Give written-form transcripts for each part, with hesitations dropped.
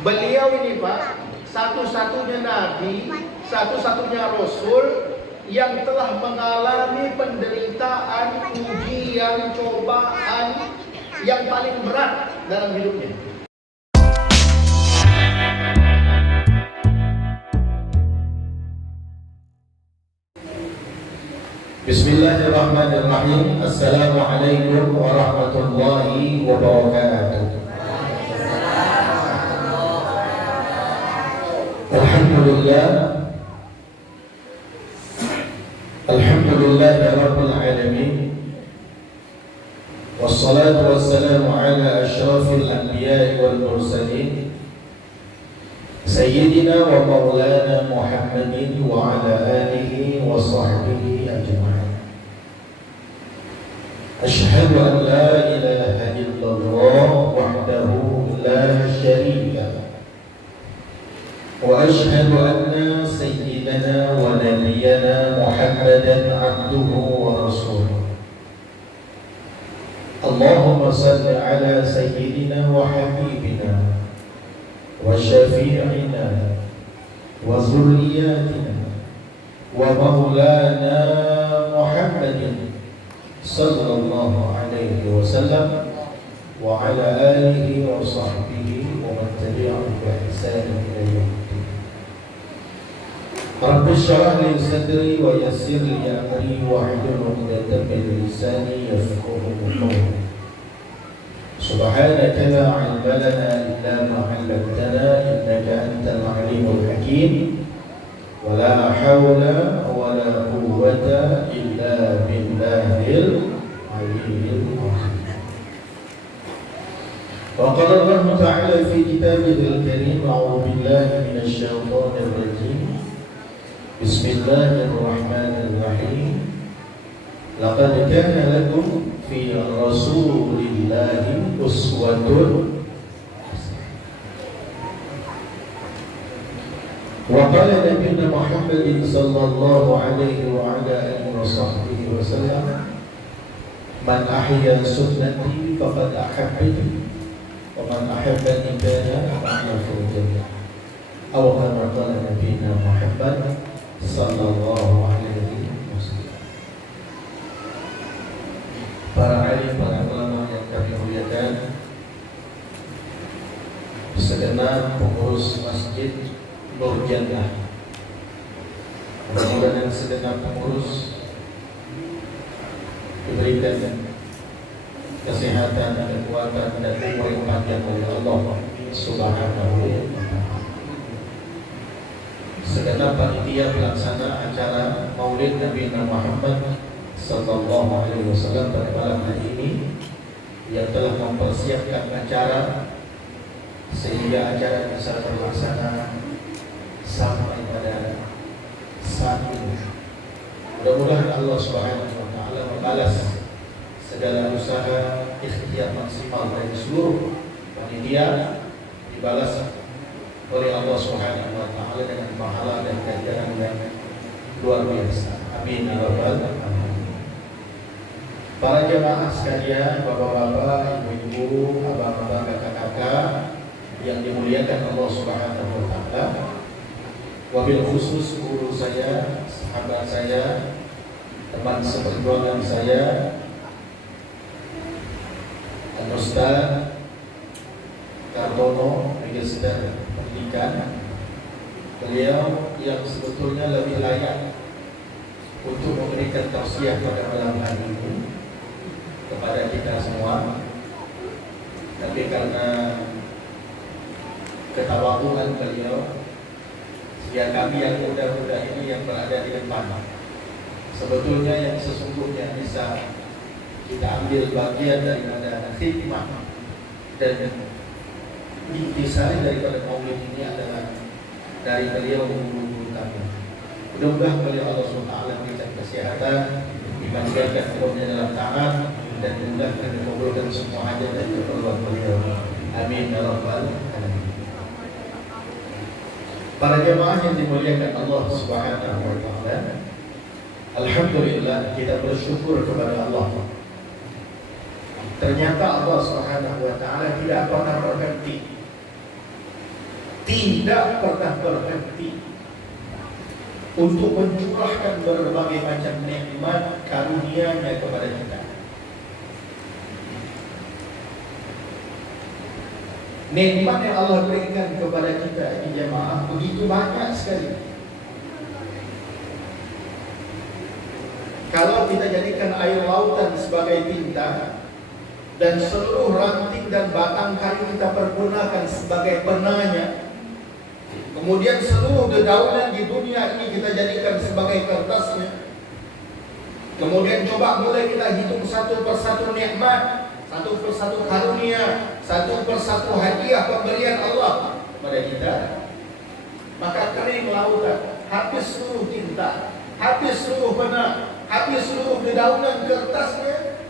Beliau ini Pak, satu-satunya nabi, satu-satunya rasul yang telah mengalami penderitaan, ujian, cobaan yang paling berat dalam hidupnya. Bismillahirrahmanirrahim. Assalamualaikum warahmatullahi wabarakatuh. Alhamdulillah rabbil alamin. Wassalatu wassalamu ala asyrafil anbiya'i wal mursalin Sayyidina wa maulana Muhammadin wa ala alihi wa sahbihi ajma'in. Ashhadu an la ilaha illallah wahdahu la syarika lah. Wa ashhadu anna sayyidana wa nabiyyana Muhammadan abduhu wa rasuluh. Allahumma salli ala sayyidina wa habibina wa syafi'ina wa zurriyatina wa maulana Muhammadin sallallahu alaihi wasallam wa ala alihi wa sahbihi wa man tabi'ahum bi ihsan ila yaumil. Rabbi shrah li sadri wa yassir li amri wa hlul 'uqdatam min lisani yafqahu qawli. Subhanaka la 'ilma lana illa ma 'allamtana innaka antal 'alimul hakim. Wa la hawla wa la quwwata illa billahil 'aliyyil 'azim. Wa qala Allah ta'ala fi kitabihil karim, a'udzu billahi minasy syaithanir rajim. Bismillahirrahmanirrahim. Laqad kana lakum fi rasulillahi uswatun hasanah. Wa qala nabiyuna Muhammadin sallallahu alaihi wa ala alihi wa sahbihi wa sallam, man ahya sunnati faqad ahabbani wa man ahabbani kana ma'ana fil jannah. Aw kama qala nabiyuna Muhammad sallallahu alaihi wasallam. Para alim, para ulama yang kami muliakan, segenap pengurus Masjid Nur Jannah, mudah-mudahan segenap pengurus diberikan kesehatan dan kekuatan dan umur yang panjang oleh Allah Subhanahu wa ta'ala. Segenap panitia pelaksana acara Maulid Nabi Muhammad sallallahu alaihi wasallam pada malam hari ini yang telah mempersiapkan acara sehingga acara bisa terlaksana sampai pada saat ini. Mudah-mudahan Allah Subhanahu wa ta'ala membalas segala usaha ikhtiar maksimal dari seluruh panitia, dibalas oleh Allah Subhanahu wa ta'ala dengan pahala dan ganjaran yang luar biasa. Amin ya rabbal alamin. Para jemaah sekalian, bapak-bapak, ibu-ibu, abang-abang, kakak-kakak yang dimuliakan Allah Subhanahu wa ta'ala, wabil khusus guru saya, sahabat saya, teman seperjuangan saya, Al-Ustaz Kartono, Magister Pendidikan. Beliau yang sebetulnya lebih layak untuk memberikan tausiah pada malam hari ini kepada kita semua, tapi karena ketawaduan beliau, sehingga kami yang muda-muda ini yang berada di depan, sebetulnya yang sesungguhnya bisa kita ambil bagian daripada hikmah dan intisari daripada maulid ini adalah dari beliau guru-guru kami. Mudah-mudahan beliau Allah SWT memberikan kesehatan, dipanjangkan umurnya dalam taat, dan dimudahkan dikabulkan semua hajat dan keperluan beliau. Amin ya rabbal alamin. Para jemaah yang dimuliakan Allah Subhanahu wa ta'ala, alhamdulillah kita bersyukur kepada Allah. Ternyata Allah Subhanahu wa ta'ala tidak pernah berhenti tidak pernah berhenti untuk mencurahkan berbagai macam nikmat karunia-Nya kepada kita. Nikmat yang Allah berikan kepada kita ini jemaah begitu banyak sekali. Kalau kita jadikan air lautan sebagai tinta dan seluruh ranting dan batang kayu kita pergunakan sebagai penanya, kemudian seluruh dedaunan di dunia ini kita jadikan sebagai kertasnya, kemudian coba mulai kita hitung satu persatu nikmat, satu persatu karunia, satu persatu hadiah pemberian Allah kepada kita, maka kering lautan, habis seluruh tinta, habis seluruh pena, habis seluruh dedaunan kertasnya,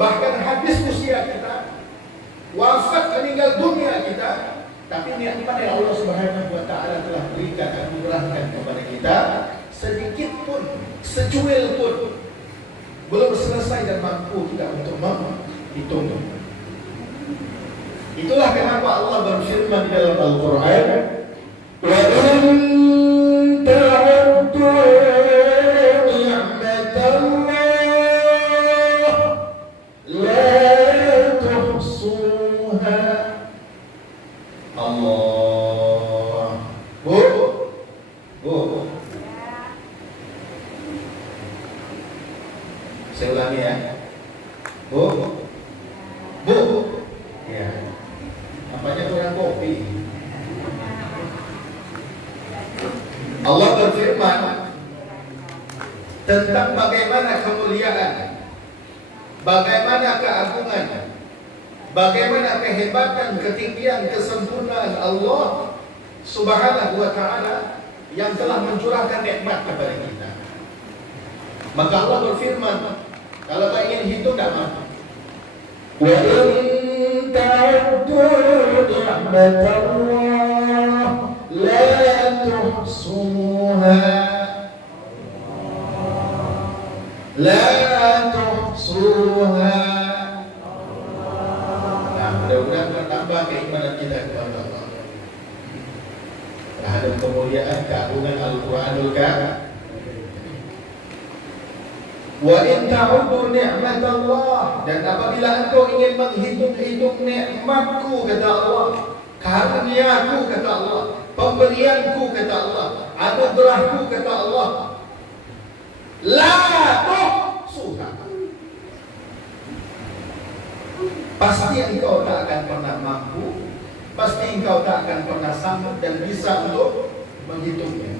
bahkan habis usia kita, wafat meninggal dunia kita, tapi nikmat yang Allah Subhanahu wa taala telah berikan, anugerahkan kepada kita, sedikit pun, secuil pun belum selesai dan mampu kita untuk menghitung. Itulah kenapa Allah berfirman di dalam Al-Quran, wa in ta'uddu ni'matallah la tuhsuha. Allah. Bu. Saya ulangi ya. Bu. Ya. Nampaknya kurang kopi. Allah berfirman tentang bagaimana kemuliaan, bagaimana keagungan, bagaimana kehebatan, ketinggian, kesempurnaan Allah Subhanahu wa taala yang telah mencurahkan nikmat kepada kita. Maka Allah berfirman, kalau tak ingin hitung tak mampu. Wa in ta'uddu ni'matallah la tuhsuha. La tuhsuha. Nah, mudah-mudahan bertambah keimanan kita kepada Allah terhadap kemuliaan keagungan Al-Quranul Karim. Wa in ta'uddu ni'matallah, dan apabila engkau ingin menghitung-hitung nikmatku, kata Allah, karuniaku, kata Allah, pemberianku, kata Allah, anugerahku, kata Allah, la tuhsuha, pasti engkau tak akan pernah mampu, pasti engkau tak akan pernah sanggup dan bisa untuk menghitungnya.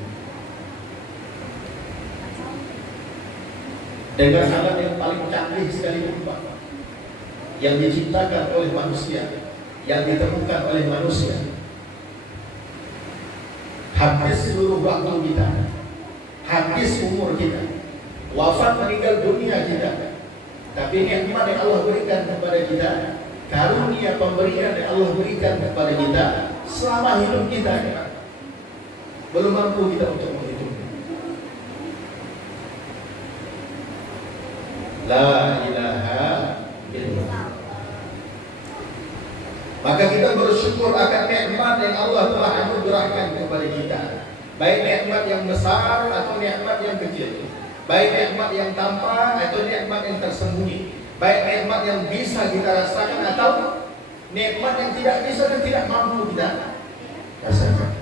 Dengan alat yang paling canggih sekalipun Pak, yang diciptakan oleh manusia, yang ditemukan oleh manusia, habis seluruh waktu kita, habis umur kita, wafat meninggal dunia kita, tapi nikmat yang Allah berikan kepada kita, karunia pemberian yang Allah berikan kepada kita selama hidup kita, belum mampu kita untuk menghitung. La ilaha illallah. Maka kita bersyukur akan nikmat yang Allah telah anugerahkan kepada kita, baik nikmat yang besar atau nikmat yang kecil, baik nikmat yang tampak atau nikmat yang tersembunyi, baik nikmat yang bisa kita rasakan atau nikmat yang tidak bisa dan tidak mampu kita rasakan.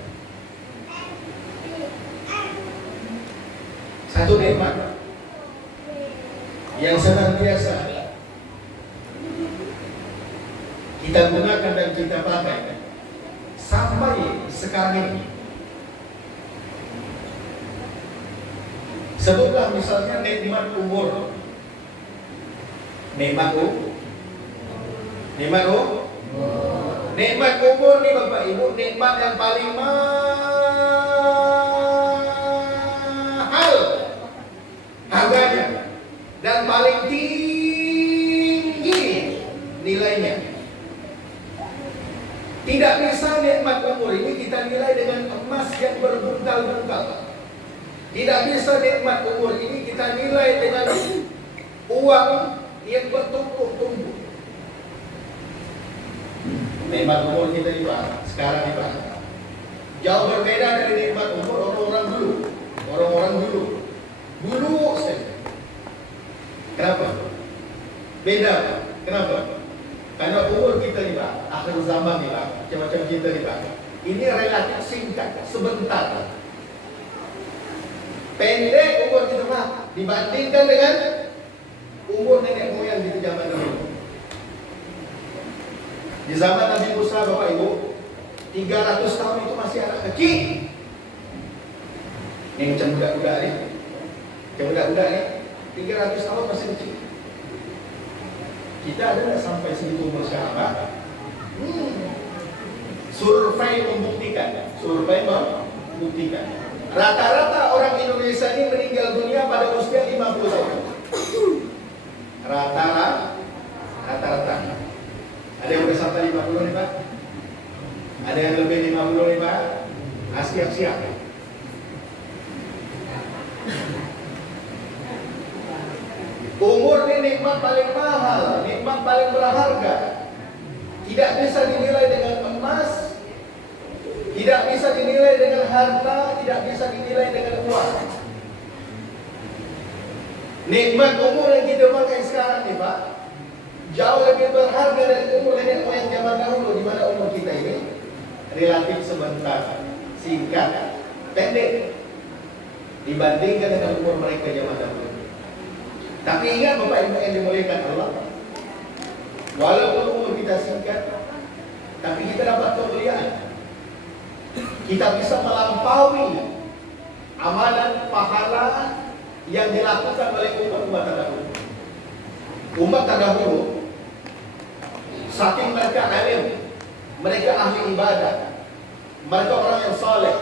Satu nikmat yang senantiasa kita gunakan dan kita pakai sampai sekarang ini. Sebutlah misalnya nikmat umur, nikmat umur nih Bapak Ibu, nikmat yang paling mahal harganya dan paling tinggi nilainya. Tidak bisa nikmat umur ini kita nilai dengan emas yang berbungkal-bungkal. Tidak bisa nikmat umur ini kita nilai dengan uang yang bertumpuk-tumpuk. Nikmat umur kita ini Pak, sekarang ini Pak, Jauh berbeda dari nikmat umur orang-orang dulu. Orang-orang dulu sekali. Kenapa? Beda. Kenapa? Karena umur kita ni Pak, akhir zaman ni Pak, macam-macam kita ni Pak, ini relatif singkat, sebentar. Pendek umur kita Pak, dibandingkan dengan umur nenek moyang kita zaman dulu. Di zaman Nabi Musa Bapak Ibu, 300 tahun itu masih anak kecil. Ini macam budak-budak ni. Macam budak-budak ni, 300 tahun masih kecil. Kita ada tak sampai segitu umur sekarang Pak? Survei membuktikan. Rata-rata orang Indonesia ini meninggal dunia pada usia 50 tahun. Rata-rata. Ada yang sudah sampai 50 nih Pak? Ada yang lebih 50 nih Pak? Siap-siap. Umur ini nikmat paling mahal, nikmat paling berharga. Tidak bisa dinilai dengan emas, tidak bisa dinilai dengan harta, tidak bisa dinilai dengan uang. Nikmat umur yang kita pakai sekarang nih Pak, jauh lebih berharga dari umur nenek moyang zaman dahulu, di mana umur kita ini relatif sebentar, singkat, pendek dibandingkan dengan umur mereka zaman dahulu. Tapi ingat Bapak Ibu yang dimuliakan Allah, walaupun umur kita singkat, tapi kita dapat kemuliaan. Kita bisa melampaui amalan pahala yang dilakukan oleh umat terdahulu. Umat terdahulu, saking mereka alim, mereka ahli ibadah, mereka orang yang saleh.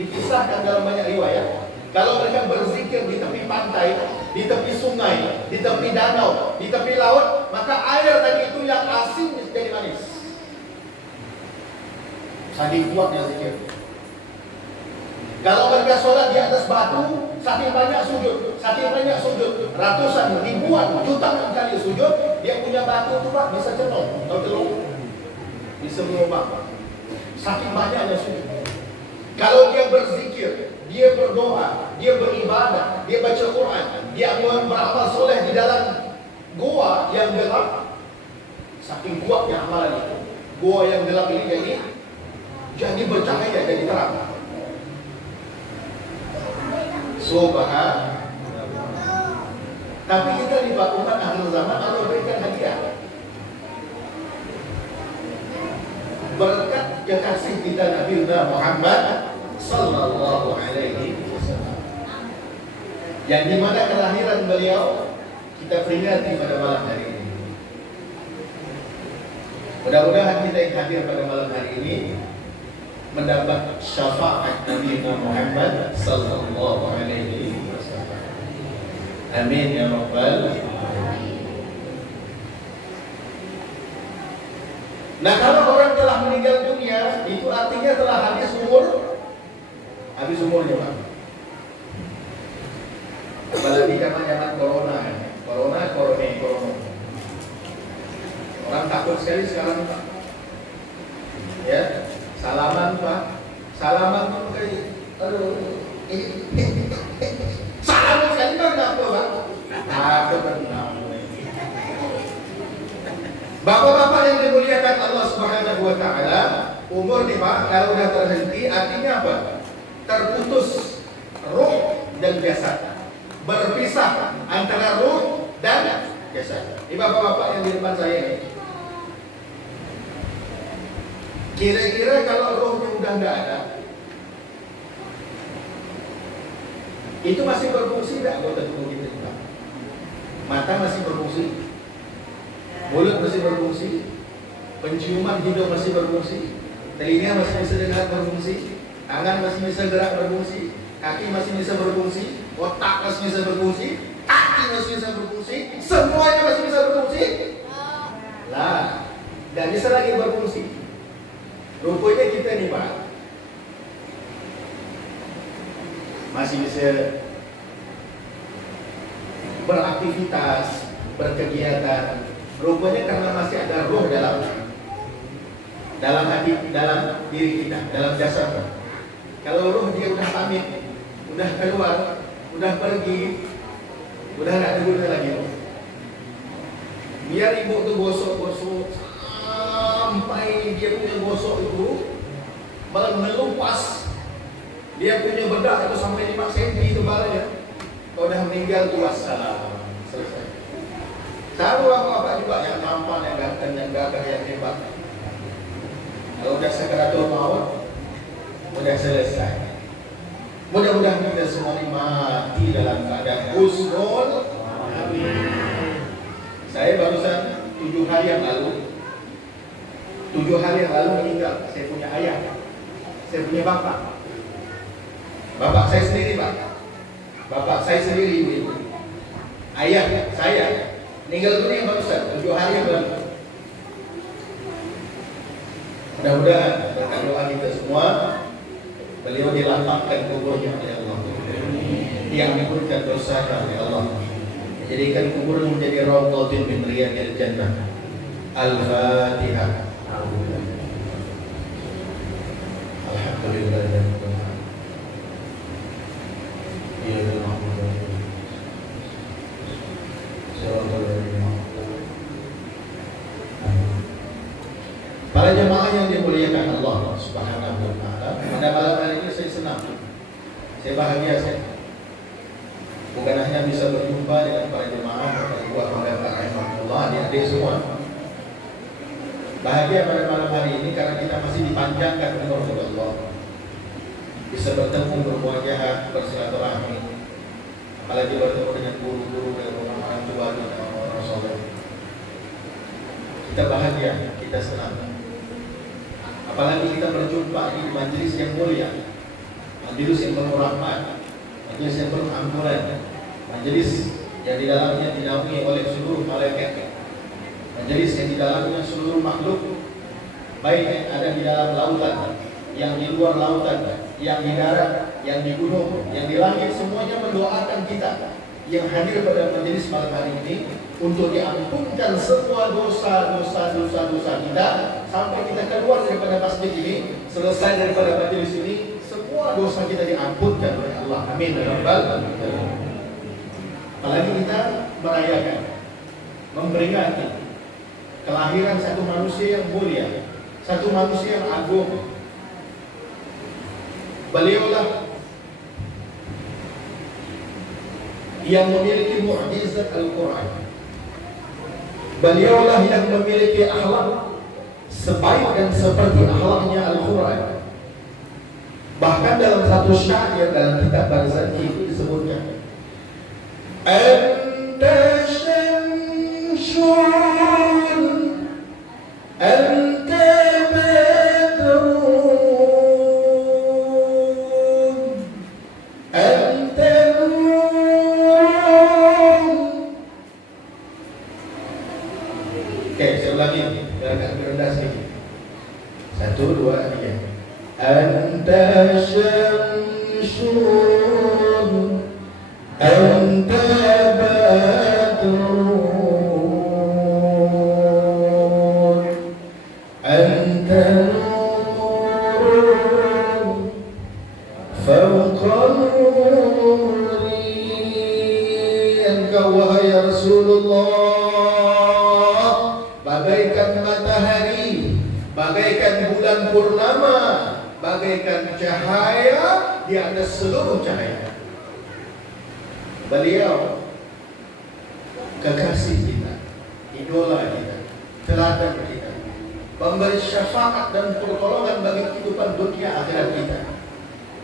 Dikisahkan dalam banyak riwayat, kalau mereka berzikir di tepi pantai, di tepi sungai, di tepi danau, di tepi laut, maka air tadi itu yang asin jadi manis. Saking kuatnya zikir. Kalau mereka sholat di atas batu, saking banyak sujud, ratusan, ribuan, jutaan kali sujud, dia punya batu itu Pak bisa cetok, bisa melompat. Saking banyaknya sujud. Kalau dia berzikir, dia berdoa, dia beribadah, dia baca Quran, dia beramal soleh di dalam gua yang gelap, saking kuatnya amalan itu. Gua yang gelap ini jadi bercahaya, jadi terang. Subhanallah. Tapi kita di umat akhir zaman Allah berikan hadiah. Berkat kekasih kita Nabi Muhammad sallallahu alaihi wasallam, yang dimana kelahiran beliau kita peringati pada malam hari ini. Mudah-mudahan kita yang hadir pada malam hari ini mendapat syafaat Nabi Muhammad sallallahu alaihi wasallam. Amin ya rabbal alamin. Nah, kalau orang telah meninggal dunia, itu artinya telah habis umurnya Pak. Apalagi zaman corona. Orang takut sekali sekarang Pak. Ya, salaman Pak. Salaman tuh kayak salaman sekali kan apa Pak? Takut benar. Bapak-bapak yang dimuliakan Allah Subhanahu wa taala, umur nih Pak kalau udah terhenti artinya apa? Terputus ruh dan jasad. Berpisah antara ruh dan jasad. Ini bapak-bapak yang di depan saya ini. Kira-kira kalau rohnya udah enggak ada, itu masih berfungsi enggak anggota tubuh kita? Mata masih berfungsi, mulut masih berfungsi, penciuman hidung masih berfungsi, telinga masih bisa dengar berfungsi, tangan masih bisa gerak berfungsi, kaki masih bisa berfungsi, otak masih bisa berfungsi, kaki masih bisa berfungsi, semuanya masih bisa berfungsi. Lah, dan bisa lagi berfungsi. Rupanya kita nih Pak masih bisa beraktivitas, berkegiatan. Rupanya karena masih ada roh dalam. dalam hati, dalam diri kita, dalam jasad. Kalau roh dia udah pamit, udah keluar, udah pergi, udah nggak ada guna lagi. Biar ibu tu gosok-gosok sampai dia punya gosok itu melupas dia punya bedak itu sampai 5 cm tebalnya. Kau dah meninggal tu assalam, selesai. Tahu apa juga yang tampan, yang ganteng, yang gagah, yang hebat. Kalau udah sakaratul maut, udah selesai. Mudah-mudahan kita semua mati dalam keadaan husnul. Saya barusan 7 hari yang lalu meninggal. Saya punya ayah, saya punya bapak. Bapak saya sendiri, Pak. Bapak saya sendiri, ibu. Ayah saya meninggal dunia barusan 7 hari yang lalu. Mudah-mudahan berkat doa kita semua, beliau dilapangkan kuburnya oleh Allah, diampunkan dosanya oleh Allah, jadikan kuburnya menjadi raudhatin min riyadil jannah. Al-Fatihah. Alhamdulillah. Para jemaah yang dimuliakan Allah Subhanahu wa taala, pada malam hari ini saya senang. Saya bahagia saya. Bukan hanya bisa berjumpa dengan para jemaah, para ibu bapak rahimahullah, adik-adik semua. Bahagia pada malam hari ini karena kita masih dipanjangkan umur Allah. Bisa bertemu, bermuajahah, bersilaturahmi. Apalagi bertemu dengan guru-guru dan orang tua dan orang soleh. Kita bahagia, kita senang. Apalagi kita berjumpa di majelis yang mulia, majelis yang penuh rahmat, majelis yang penuh ampunan, majelis yang di dalamnya dinaungi oleh seluruh malaikat, majelis yang di dalamnya seluruh makhluk, baik yang ada di dalam lautan, yang di luar lautan, yang di darat, yang di gunung, yang di langit, semuanya mendoakan kita yang hadir pada majelis malam hari ini untuk diampunkan semua dosa kita sampai kita keluar daripada masjid ini, selesai daripada majelis ini, semua dosa kita diampunkan oleh Allah. Amin ya rabbal alamin. Apalagi kita merayakan, memperingati kelahiran satu manusia yang mulia, satu manusia yang agung. Beliaulah yang memiliki mukjizat Al-Quran. Beliaulah yang memiliki akhlak sebaik dan seperti akhlaknya Al-Quran. Bahkan dalam satu syair dalam kitab Barzanji itu disebutnya, Anta syamsun, Anta badrun, Anta Oke, saya ulangi biar agak rendah sedikit. 1, 2, 3. Anta syamsun, Anta badrun, Anta nurun fawqa nuri. Engkau wahai Rasulullah bagaikan matahari, bagaikan bulan purnama, bagaikan cahaya di atas seluruh cahaya. Beliau kekasih kita, idola kita, teladan kita, pemberi syafaat dan pertolongan bagi kehidupan dunia akhirat kita.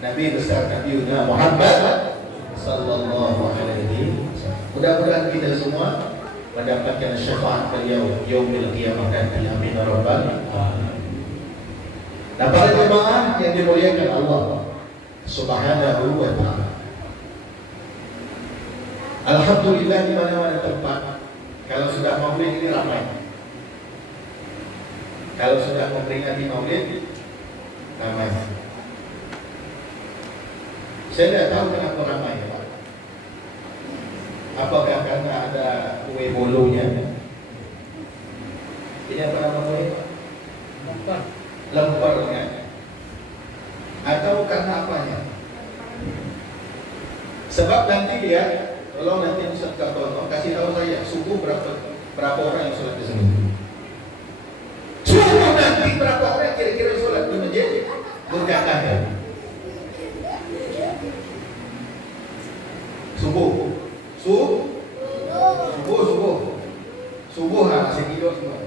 Nabi besar Nabi Muhammad sallallahu alaihi wasallam. Mudah-mudahan kita semua mendapatkan syafaat beliau yaumil qiyamah nanti. Amin ya rabbal alamin. Nah, para jemaah yang dimuliakan Allah Subhanahu wa taala, alhamdulillah di mana-mana tempat kalau sudah maulid ini ramai. Kalau sudah memperingati maulid ramai. Saya tidak tahu kenapa ramai, Pak. Apakah karena ada kue bolunya? Ini apa nama kue? lempernya, atau karena apanya? Sebab nanti dia, tolong nanti Ustaz Kapolno kasih tahu saya subuh berapa orang yang sholat di sini. Subuh nanti berapa orang kira-kira sholat di masjid? Berkata subuh masih tidur semua.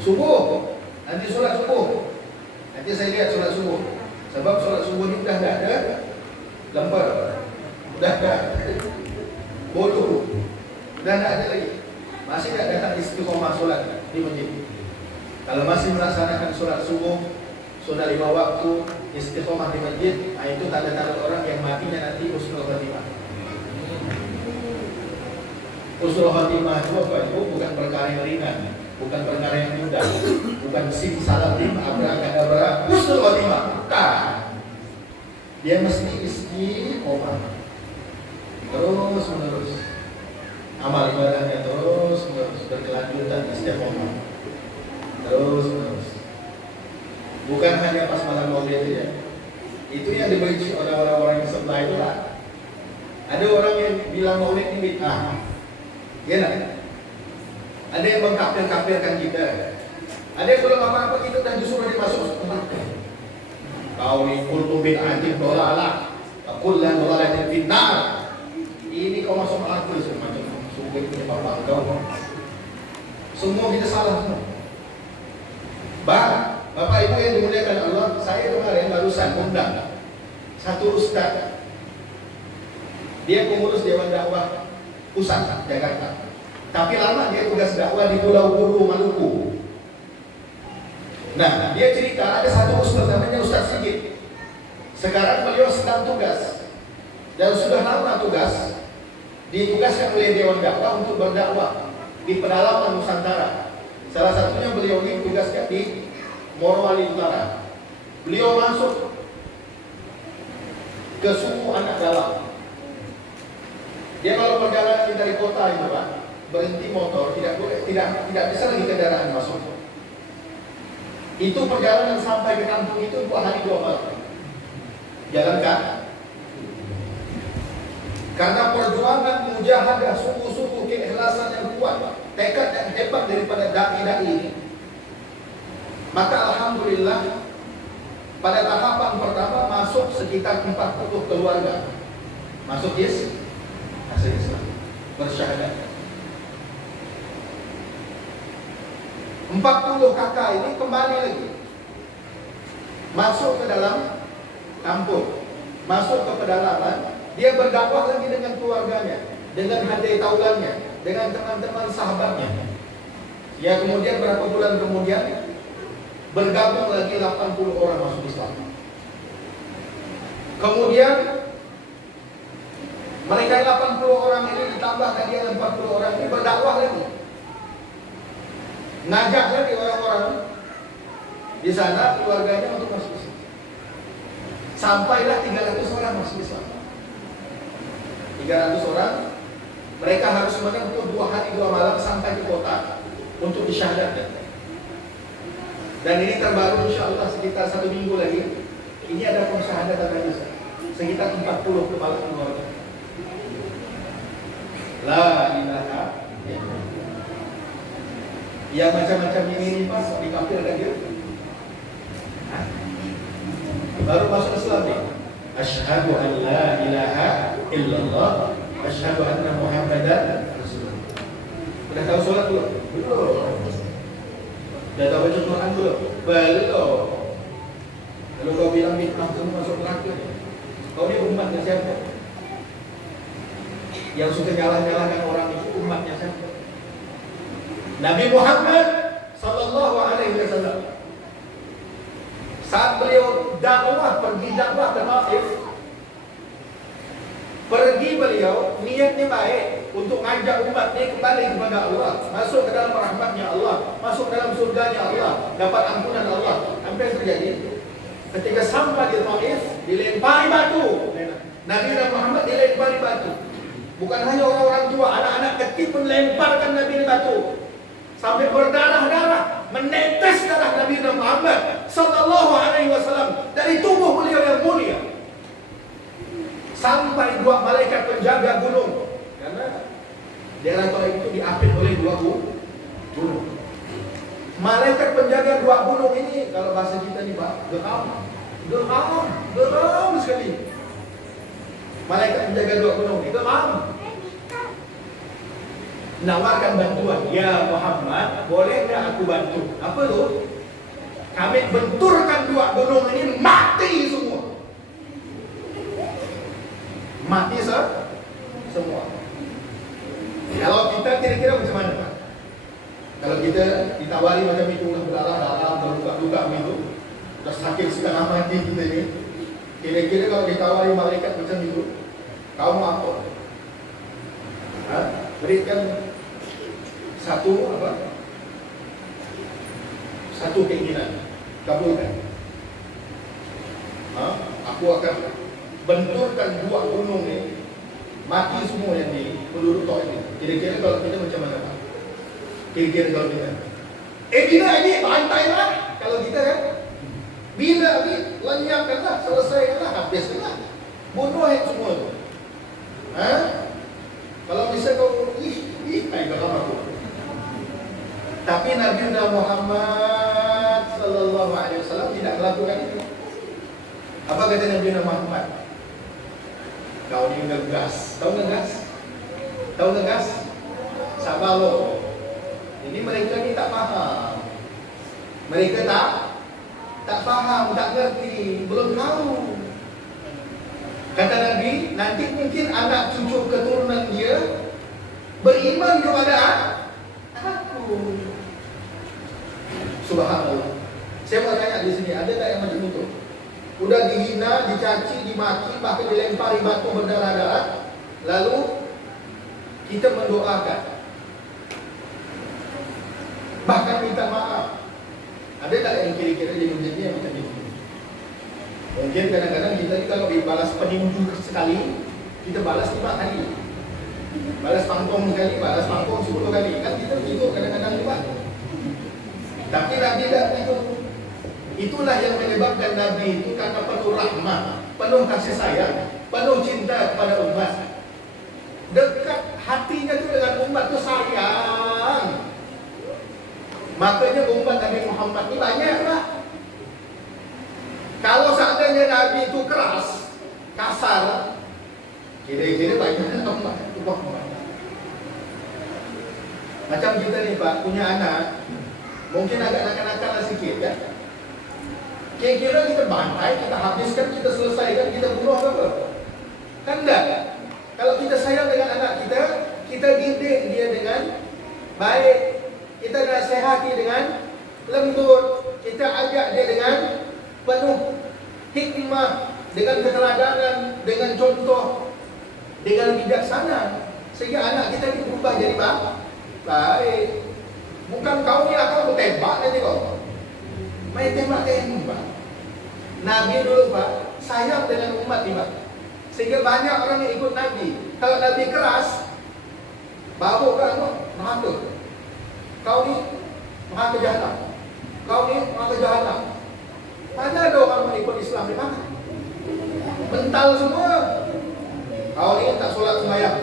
Subuh nanti sholat subuh. Nanti saya lihat sholat subuh. Sebab sholat subuh ini dah tak ada lembar, dah tak bodoh, dah tak ada lagi. Masih tak datang istiqomah sholat di masjid. Kalau masih melaksanakan sholat subuh, sudah 5 waktu, istiqomah di masjid, itu tanda-tanda orang yang matinya nanti husnul khatimah. Husnul khatimah itu apa? Itu bukan perkara yang ringan, bukan perkara yang mudah, bukan simsalabim abrakadabra husnul khatimah. Dia mesti istiqomah terus menerus, amal ibadahnya terus menerus, berkelanjutan istiqomah terus menerus. Bukan hanya pas malam maulid ya. Itu yang dibenci oleh orang-orang yang sebelah itu lah. Ada orang yang bilang maulid ini bid'ah, ya nak? Ada yang mengkafir-kafirkan kita. Ada yang belum apa-apa kita dah disuruh dimasuk neraka. Kau ni kullu bid'atin dolalah, kullu dolalatin finnar. Ini kau masuk neraka semacam sungguh punya bapak kau. Semua kita salah semua. Bapak Ibu yang dimuliakan Allah, saya kemarin barusan undang satu ustaz. Dia pengurus Dewan Dakwah Pusat Jakarta. Tapi lama dia tugas dakwah di Pulau Buru, Maluku. Nah, dia cerita ada satu ustaz namanya Ustaz Sigit. Sekarang beliau sedang tugas dan sudah lama tugas, ditugaskan oleh Dewan Dakwah untuk berdakwah di pedalaman Nusantara. Salah satunya beliau ini tugaskan di Morowali Utara. Beliau masuk ke suku anak dalam. Dia kalau perjalanan dari kota itu Pak, berhenti motor, tidak bisa lagi kendaraan masuk. Itu perjalanan sampai ke kampung itu 2 hari 2 malam. Jalan kaki. Karena perjuangan mujahadah sungguh-sungguh keikhlasan yang kuat, tekad yang hebat daripada dai-dai ini. Maka alhamdulillah pada tahapan pertama masuk sekitar 40 keluarga. Masuk Islam, bersyahadat. 40 kakak ini kembali lagi masuk ke dalam kampung, masuk ke pedalaman. Dia berdakwah lagi dengan keluarganya, dengan hadai taulannya, dengan teman-teman sahabatnya. Ya, kemudian berapa bulan kemudian bergabung lagi 80 orang masuk Islam. Kemudian mereka 80 orang ini ditambah tadi 40 orang ini berdakwah lagi, ngajak lagi orang-orang di sana keluarganya untuk masuk Islam. Sampailah 300 orang masuk Islam. 300 orang. Mereka harus menempuh 2 hari 2 malam sampai ke kota untuk disyahadatkan. Dan ini terbaru insya Allah sekitar 1 minggu lagi. Ini ada pensyahadatan lagi sekitar 40 kepala keluarga. La ilaha illallah. Yang macam-macam ini pas dikafirkan dia. Baru masuk Islam nih. Asyhadu an la ilaha illallah, asyhadu anna Muhammadan Rasulullah. Sudah tahu sholat belum? Belum. Sudah tahu baca Quran belum? Belum. Kalau kau bilang bid'ah kamu masuk neraka, kau ni umatnya siapa? Yang suka nyalah-nyalahkan orang itu umatnya siapa? Nabi Muhammad sallallahu alaihi wasallam. Saat beliau dakwah, pergi dakwah ke Taif, pergi beliau niatnya baik untuk ngajak umatnya kembali kepada Allah, masuk ke dalam rahmatnya Allah, masuk dalam surganya Allah, dapat ampunan Allah. Apa yang terjadi? Ketika sampai di Taif, dilempari batu. Nabi Muhammad dilempari batu. Bukan hanya orang-orang tua, anak-anak kecil pun lemparkan Nabi batu sampai berdarah-darah. menetes darah Nabi Muhammad sallallahu alaihi wasallam dari tubuh beliau yang mulia. Sampai dua malaikat penjaga gunung, karena daerah Taif itu diapit oleh dua gunung. Malaikat penjaga dua gunung ini, kalau bahasa kita nih Pak, geram sekali. Malaikat penjaga dua gunung ini geram. Nawarkan bantuan, ya Muhammad, boleh nggak aku bantu? Apa tu? Kami benturkan dua gunung ini mati semua. Mati semua. Kalau kita kira-kira macam mana Pak? Kalau kita ditawari macam itu, berdarah-darah, berluka-luka begitu, sudah sakit setengah mati kita ini, kira-kira kalau ditawari malaikat macam itu, kau mau apa? Berikan satu keinginan, kabulkan. Aku akan benturkan dua gunung ini, mati semua yang di penduduk Taif ini. Kira-kira kalau kita macam mana Pak? Kira-kira kalau kita bila ini bantailah. Kalau kita kan, bila ini lenyapkanlah, selesaikanlah, habiskanlah, bunuh semua itu. Kalau bisa kau geram aku. Tapi Nabi Muhammad sallallahu alaihi wasallam tidak melakukan itu. Apa kata Nabi Muhammad? Kau ni ngegas. Tahu ngegas? Tahu ngegas? Sabar lo. Ini mereka ni tak faham. Mereka tak faham, tak ngerti, belum tahu. Kata Nabi, nanti mungkin anak cucu keturunan dia beriman kepada aku. Subhanallah. Saya mau tanya di sini, ada tak yang macam itu? Udah dihina, dicaci, dimaki, bahkan dilempari batu berdarah-darah, lalu kita mendoakan, bahkan minta maaf. Ada tak yang kira-kira jadi menjadi yang macam itu? Mungkin kadang-kadang kita kalau dibalas peninju sekali, kita balas 5 kali. Balas pangkong sekali, balas pangkong 10 kali. Kan kita begitu kadang-kadang juga. Tapi Nabi tidak begitu. Itulah yang menyebabkan Nabi itu karena penuh rahmah, penuh kasih sayang, penuh cinta kepada umat. Dekat hatinya itu dengan umat itu sayang. Makanya umat Nabi Muhammad ini banyaklah. Kalau seandainya Nabi itu keras, kasar, kira-kira banyak umat. Macam kita nih Pak, punya anak, mungkin agak nakal-nakal sikit kan. Kira-kira kita bantai, kita habiskan, kita selesaikan, kita bunuh apa? Kan enggak? Kalau kita sayang dengan anak kita, kita didik dia dengan baik, kita nasihati dengan lembut, kita ajak dia dengan penuh hikmah, dengan keteladanan, dengan contoh, dengan bijaksana, sehingga anak kita ini berubah jadi baik. Bukan kau ni akan tembak nanti kau. Main tembak. Nabi dulu Pak, sayang dengan umat ni Pak, sehingga banyak orang yang ikut Nabi. Kalau Nabi keras, bawa ke neraka. Kau ni neraka jahanam. Kau ni neraka jahanam. Mana ada orang mengikut Islam di mana? Mental semua. Kau ni tak solat sembahyang,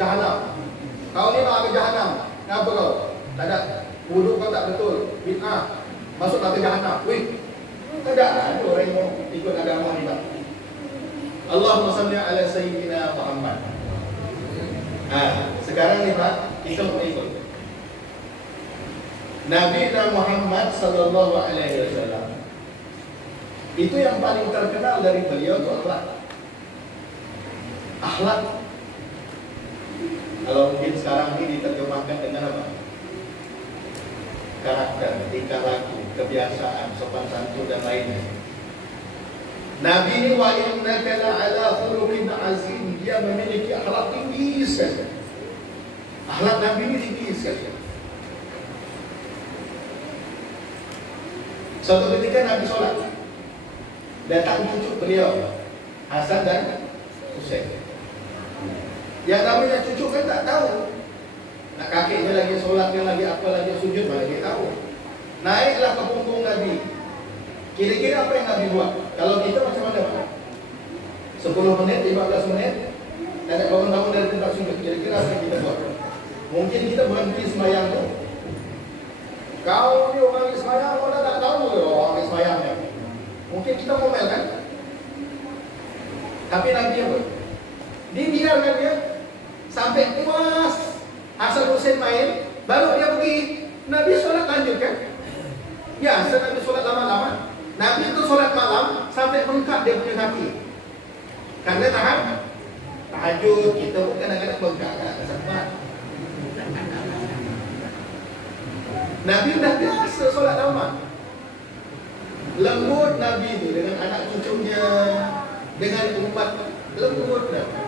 jahanam. Kau ni neraka jahanam. Kenapa kau? Tak ada. Wuduk kau tak betul, bid'ah, masuk neraka jahanam. Wih, tak ada orang yang mau ikut agama ni Pak. Allahumma salli ala sayyidina Muhammad. Sekarang ni Pak, kita mau ikut Nabi Muhammad sallallahu alaihi wasallam. Itu yang paling terkenal dari beliau itu akhlak. Akhlak. Kalau mungkin sekarang ini diterjemahkan dengan apa? Karakter, tingkah laku, kebiasaan, sopan santun dan lainnya. Nabi ini wa innaka la'ala khuluqin azim. Dia memiliki akhlak tinggi sekali. Akhlak Nabi ini tinggi sekali. Suatu ketika Nabi sholat, datang cucu beliau Hasan dan Husain. Yang namanya cucu kan tak tahu. Nak kakeknya lagi sholat, lagi apa lagi sujud, mana dia tahu. naiklah ke punggung Nabi. Kira-kira apa yang Nabi buat? Kalau kita macam mana Pak? 10 menit, 15 menit, ada bangun-bangun dari tempat sujud. Kira-kira apa yang kita buat? Mungkin kita berhenti sembahyang tu. Kau ni orang sembahyang, orang tak tahu orang sembahyangnya. Mungkin kita ngomel kan? Tapi Nabi apa? Dia biarkan dia sampai puas. Hasan Hussein main, baru dia pergi. Nabi solat lanjut kan? Biasa Nabi solat lama-lama. Nabi itu solat malam sampai bengkak dia punya kaki. Karena tahajud, kita pun kadang-kadang bengkak kan? Sempat. Nabi dah biasa solat lama. Lembut Nabi itu dengan anak cucunya, dengan umat, lembut Nabi.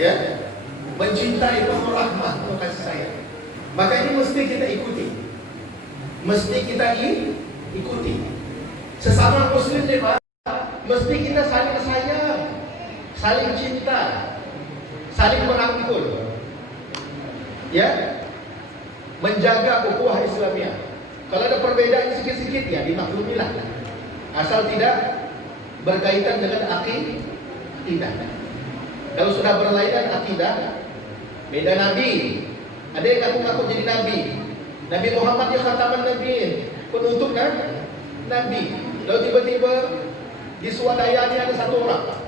Ya, mencintai penuh rahmat, penuh kasih sayang. Maka ini mesti kita ikuti. Mesti kita ikuti. Sesama Muslim ni Pak, mesti kita saling sayang, saling cinta, saling merangkul. Ya, menjaga ukhuwah Islamiyah. Kalau ada perbedaan sikit-sikit ya dimaklumilah, asal tidak berkaitan dengan akidah. Kalau sudah berlainan akidah, beda Nabi. Ada yang ngaku-ngaku jadi Nabi. Nabi Muhammad dia khataman Nabi, penutup kan? Nabi. Lalu tiba-tiba di swadayanya ada satu orang.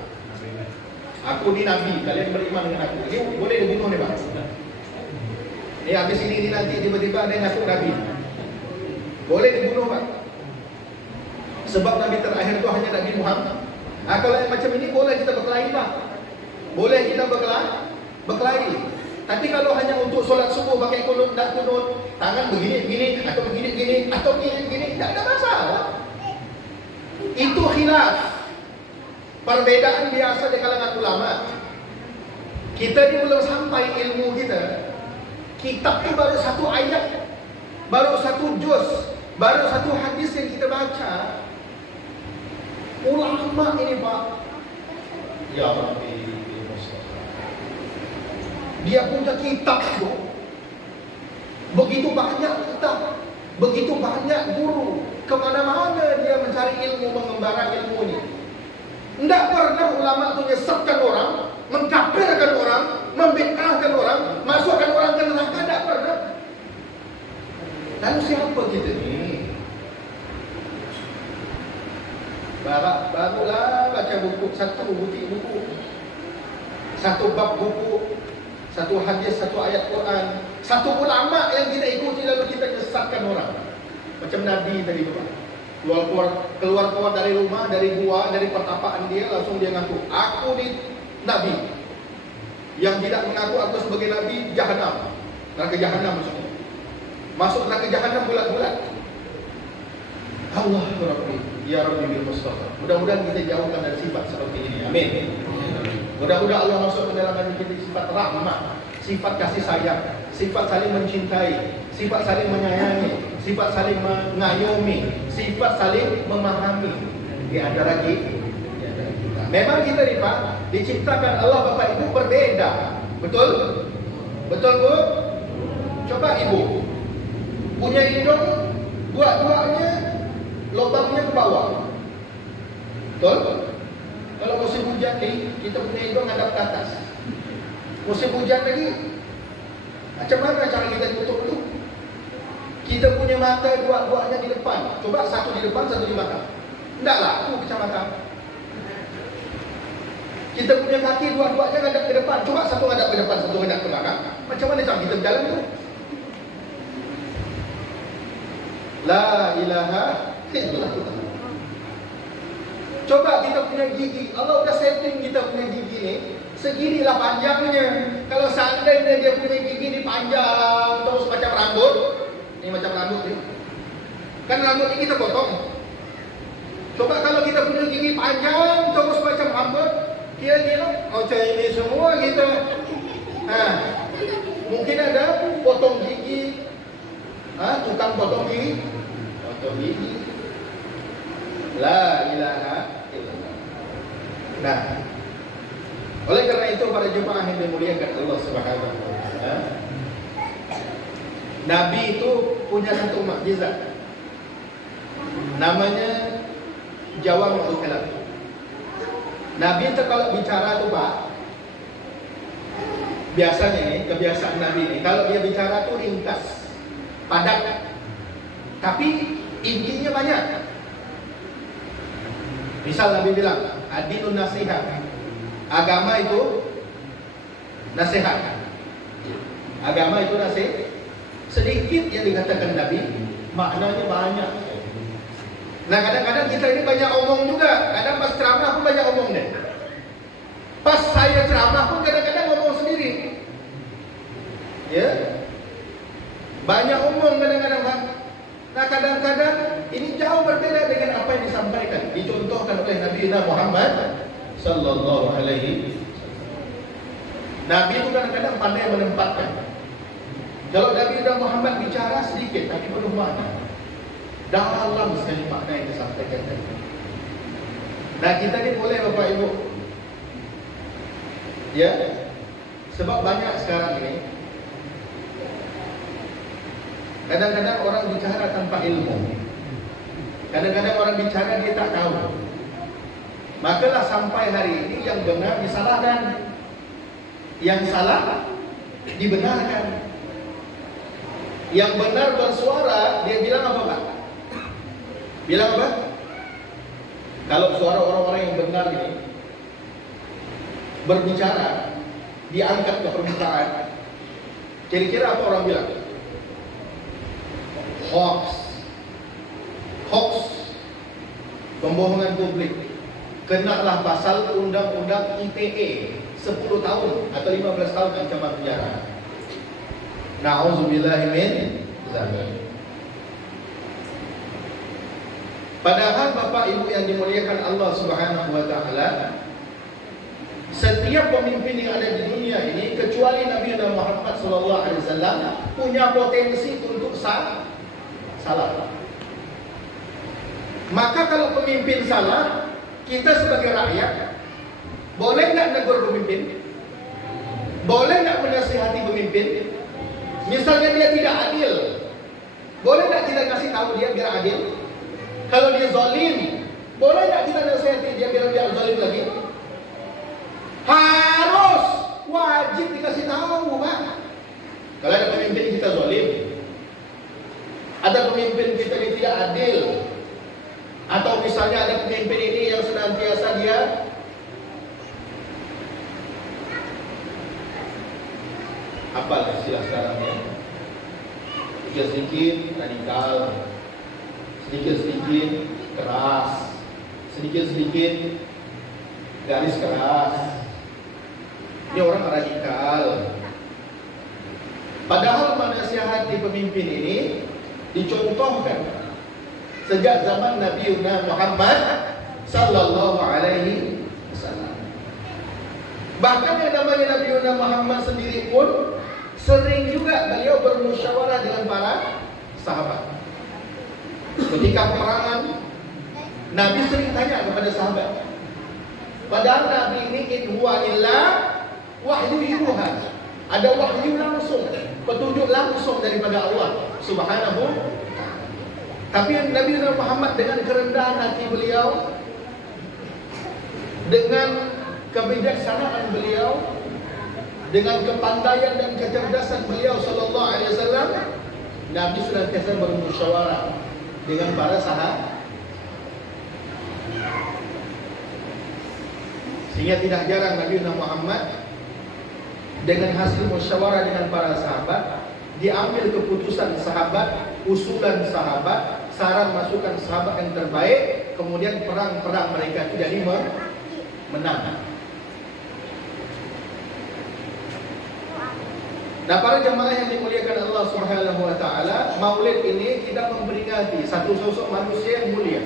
Aku ni Nabi, kalian beriman dengan aku. Ini boleh dibunuh ni Pak. Habis ini nanti tiba-tiba ada yang ngaku Nabi. Boleh dibunuh Pak. Sebab Nabi terakhir itu hanya Nabi Muhammad. Kalau yang macam ini boleh kita berkelahi Pak. Boleh kita berkelahi. Tapi kalau hanya untuk solat subuh pakai kunut dan kunut, tangan begini-begini atau begini-begini atau begini-begini, tidak ada masalah. Itu khilaf. Perbedaan biasa di kalangan ulama. Kita ni belum sampai ilmu kita. Kitab ni baru satu ayat, baru satu juz, baru satu hadis yang kita baca. Ulama ini Pak, ya Rabbi, dia punya kitab itu begitu banyak kitab, begitu banyak guru, kemana-mana dia mencari ilmu, mengembara ilmu ini. Tidak pernah ulama itu menyesatkan orang, mengkafirkan orang, membid'ahkan orang, masukkan orang ke neraka, tidak pernah. Lalu siapa kita ni? Barulah baca buku, satu buku, satu bab buku, satu hadis, satu ayat Quran, satu ulama yang kita ikuti lalu kita menyesatkan orang. Macam Nabi tadi Bapak. Keluar dari rumah, dari gua, dari pertapaan dia, langsung dia ngaku, aku ni Nabi. Yang tidak mengaku aku sebagai Nabi, Jahannam. Neraka Jahannam maksudnya. Masuk neraka Jahannam bulat-bulat. Allah Rabbi, ya Rabbi bil Mustafa. Mudah-mudahan kita jauhkan dari sifat seperti ini. Amin. Mudah-mudahan Allah masuk ke dalam hati kita sifat rahmat, sifat kasih sayang, sifat saling mencintai, sifat saling menyayangi, sifat saling mengayomi, sifat saling memahami di antara kita. Memang kita ni Pak, diciptakan Allah Bapak Ibu berbeda. Betul? Betul Bu? Coba Ibu punya hidung dua-duanya lubangnya ke bawah. Betul? Kalau musim hujan ni, kita punya hidung hadap ke atas. Musim hujan lagi, macam mana cara kita tutup dulu? Kita punya mata dua-duanya di depan. Coba satu di depan, satu di belakang. Tidaklah, itu kecamatan. Kita punya kaki dua-duanya ngadap ke depan. Coba satu ngadap ke depan, satu ngadap ke belakang. Macam mana cara kita berjalan tu? La ilaha illallah. Coba kita punya gigi. Allah udah setting kita punya gigi ni, seginilah panjangnya. Kalau seandainya dia punya gigi ni panjang terus macam rambut, ni macam rambut ni. Kan rambut ni kita potong. Coba kalau kita punya gigi panjang terus macam rambut, kira-kira macam ini semua kita. Mungkin ada potong gigi, tukang potong gigi, La ilaha illallah. Nah, oleh karena itu para jemaah yang dimuliakan Allah Subhanahu wa taala, Nabi itu punya satu mukjizat, namanya jawami'ul kalam. Nabi itu kalau bicara tuh Pak, biasanya nih, kebiasaan Nabi ini, kalau dia bicara tuh ringkas, padat, tapi intinya banyak. Misal Nabi bilang, adinun nasihat, agama itu nasihat. Agama itu nasihat. Sedikit yang dikatakan Nabi, maknanya banyak. Nah kadang-kadang kita ini banyak omong juga. Kadang pas ceramah pun banyak omong deh. Pas saya ceramah pun kadang-kadang ngomong sendiri. Ya, banyak omong kadang-kadang Pak. Nah kadang-kadang ini jauh berbeda dengan apa yang disampaikan, dicontohkan oleh Nabi Muhammad Sallallahu Alaihi Wasallam. Nabi itu kadang-kadang pandai menempatkan. Kalau Nabi Muhammad bicara sedikit tapi penuh makna, dalam sekali makna yang disampaikan tadi. Nah kita ni boleh Bapak Ibu, ya, sebab banyak sekarang ini kadang-kadang orang bicara tanpa ilmu. Kadang-kadang orang bicara dia tak tahu. Makalah sampai hari ini yang benar disalahkan, yang salah dibenarkan. Yang benar bersuara, dia bilang apa Pak? Bilang apa? Kalau suara orang-orang yang benar ini berbicara, diangkat ke permukaan, kira-kira apa orang bilang? Hoax, pembohongan publik, kenalah pasal undang-undang ITE 10 tahun atau 15 tahun ancaman penjara. Na'udzubillahi min dzalik. Padahal Bapak Ibu yang dimuliakan Allah Subhanahu wa taala, setiap pemimpin yang ada di dunia ini kecuali Nabi Muhammad sallallahu alaihi wasallam punya potensi untuk salah. Maka kalau pemimpin salah, kita sebagai rakyat boleh enggak negur pemimpin? Boleh enggak menasihati pemimpin? Misalnya dia tidak adil, boleh enggak kita kasih tahu dia biar adil? Kalau dia zalim, boleh enggak kita nasihati dia biar dia zalim lagi? Harus, wajib dikasih tahu, Pak. Kalau ada pemimpin kita zalim, ada pemimpin kita yang tidak adil, atau misalnya ada pemimpin ini yang senantiasa dia apa istilah sekarang ya, sedikit radikal, sedikit keras, sedikit garis keras. Ini orang radikal. Padahal menasihati pemimpin ini dicontohkan sejak zaman Nabi Muhammad Sallallahu Alaihi Wasallam. Bahkan yang namanya Nabi Muhammad sendiri pun sering juga beliau bermusyawarah dengan para sahabat. Ketika peperangan, Nabi sering tanya kepada sahabat. Padahal Nabi ini in huwa illa wahyu yuha. Ada wahyu langsung, petunjuk langsung daripada Allah Subhanahu. Tapi Nabi Muhammad dengan kerendahan hati beliau, dengan kebijaksanaan beliau, dengan kepandaian dan kecerdasan beliau sallallahu alaihi wasallam, Nabi senantiasa bermusyawarah dengan para sahabat. Sehingga tidak jarang Nabi Muhammad dengan hasil musyawarah dengan para sahabat, diambil keputusan sahabat, usulan sahabat, saran masukan sahabat yang terbaik, kemudian perang-perang mereka itu jadi menang. Nah, para jemaah yang dimuliakan Allah Subhanahu wa taala, Maulid ini kita memperingati satu sosok manusia yang mulia.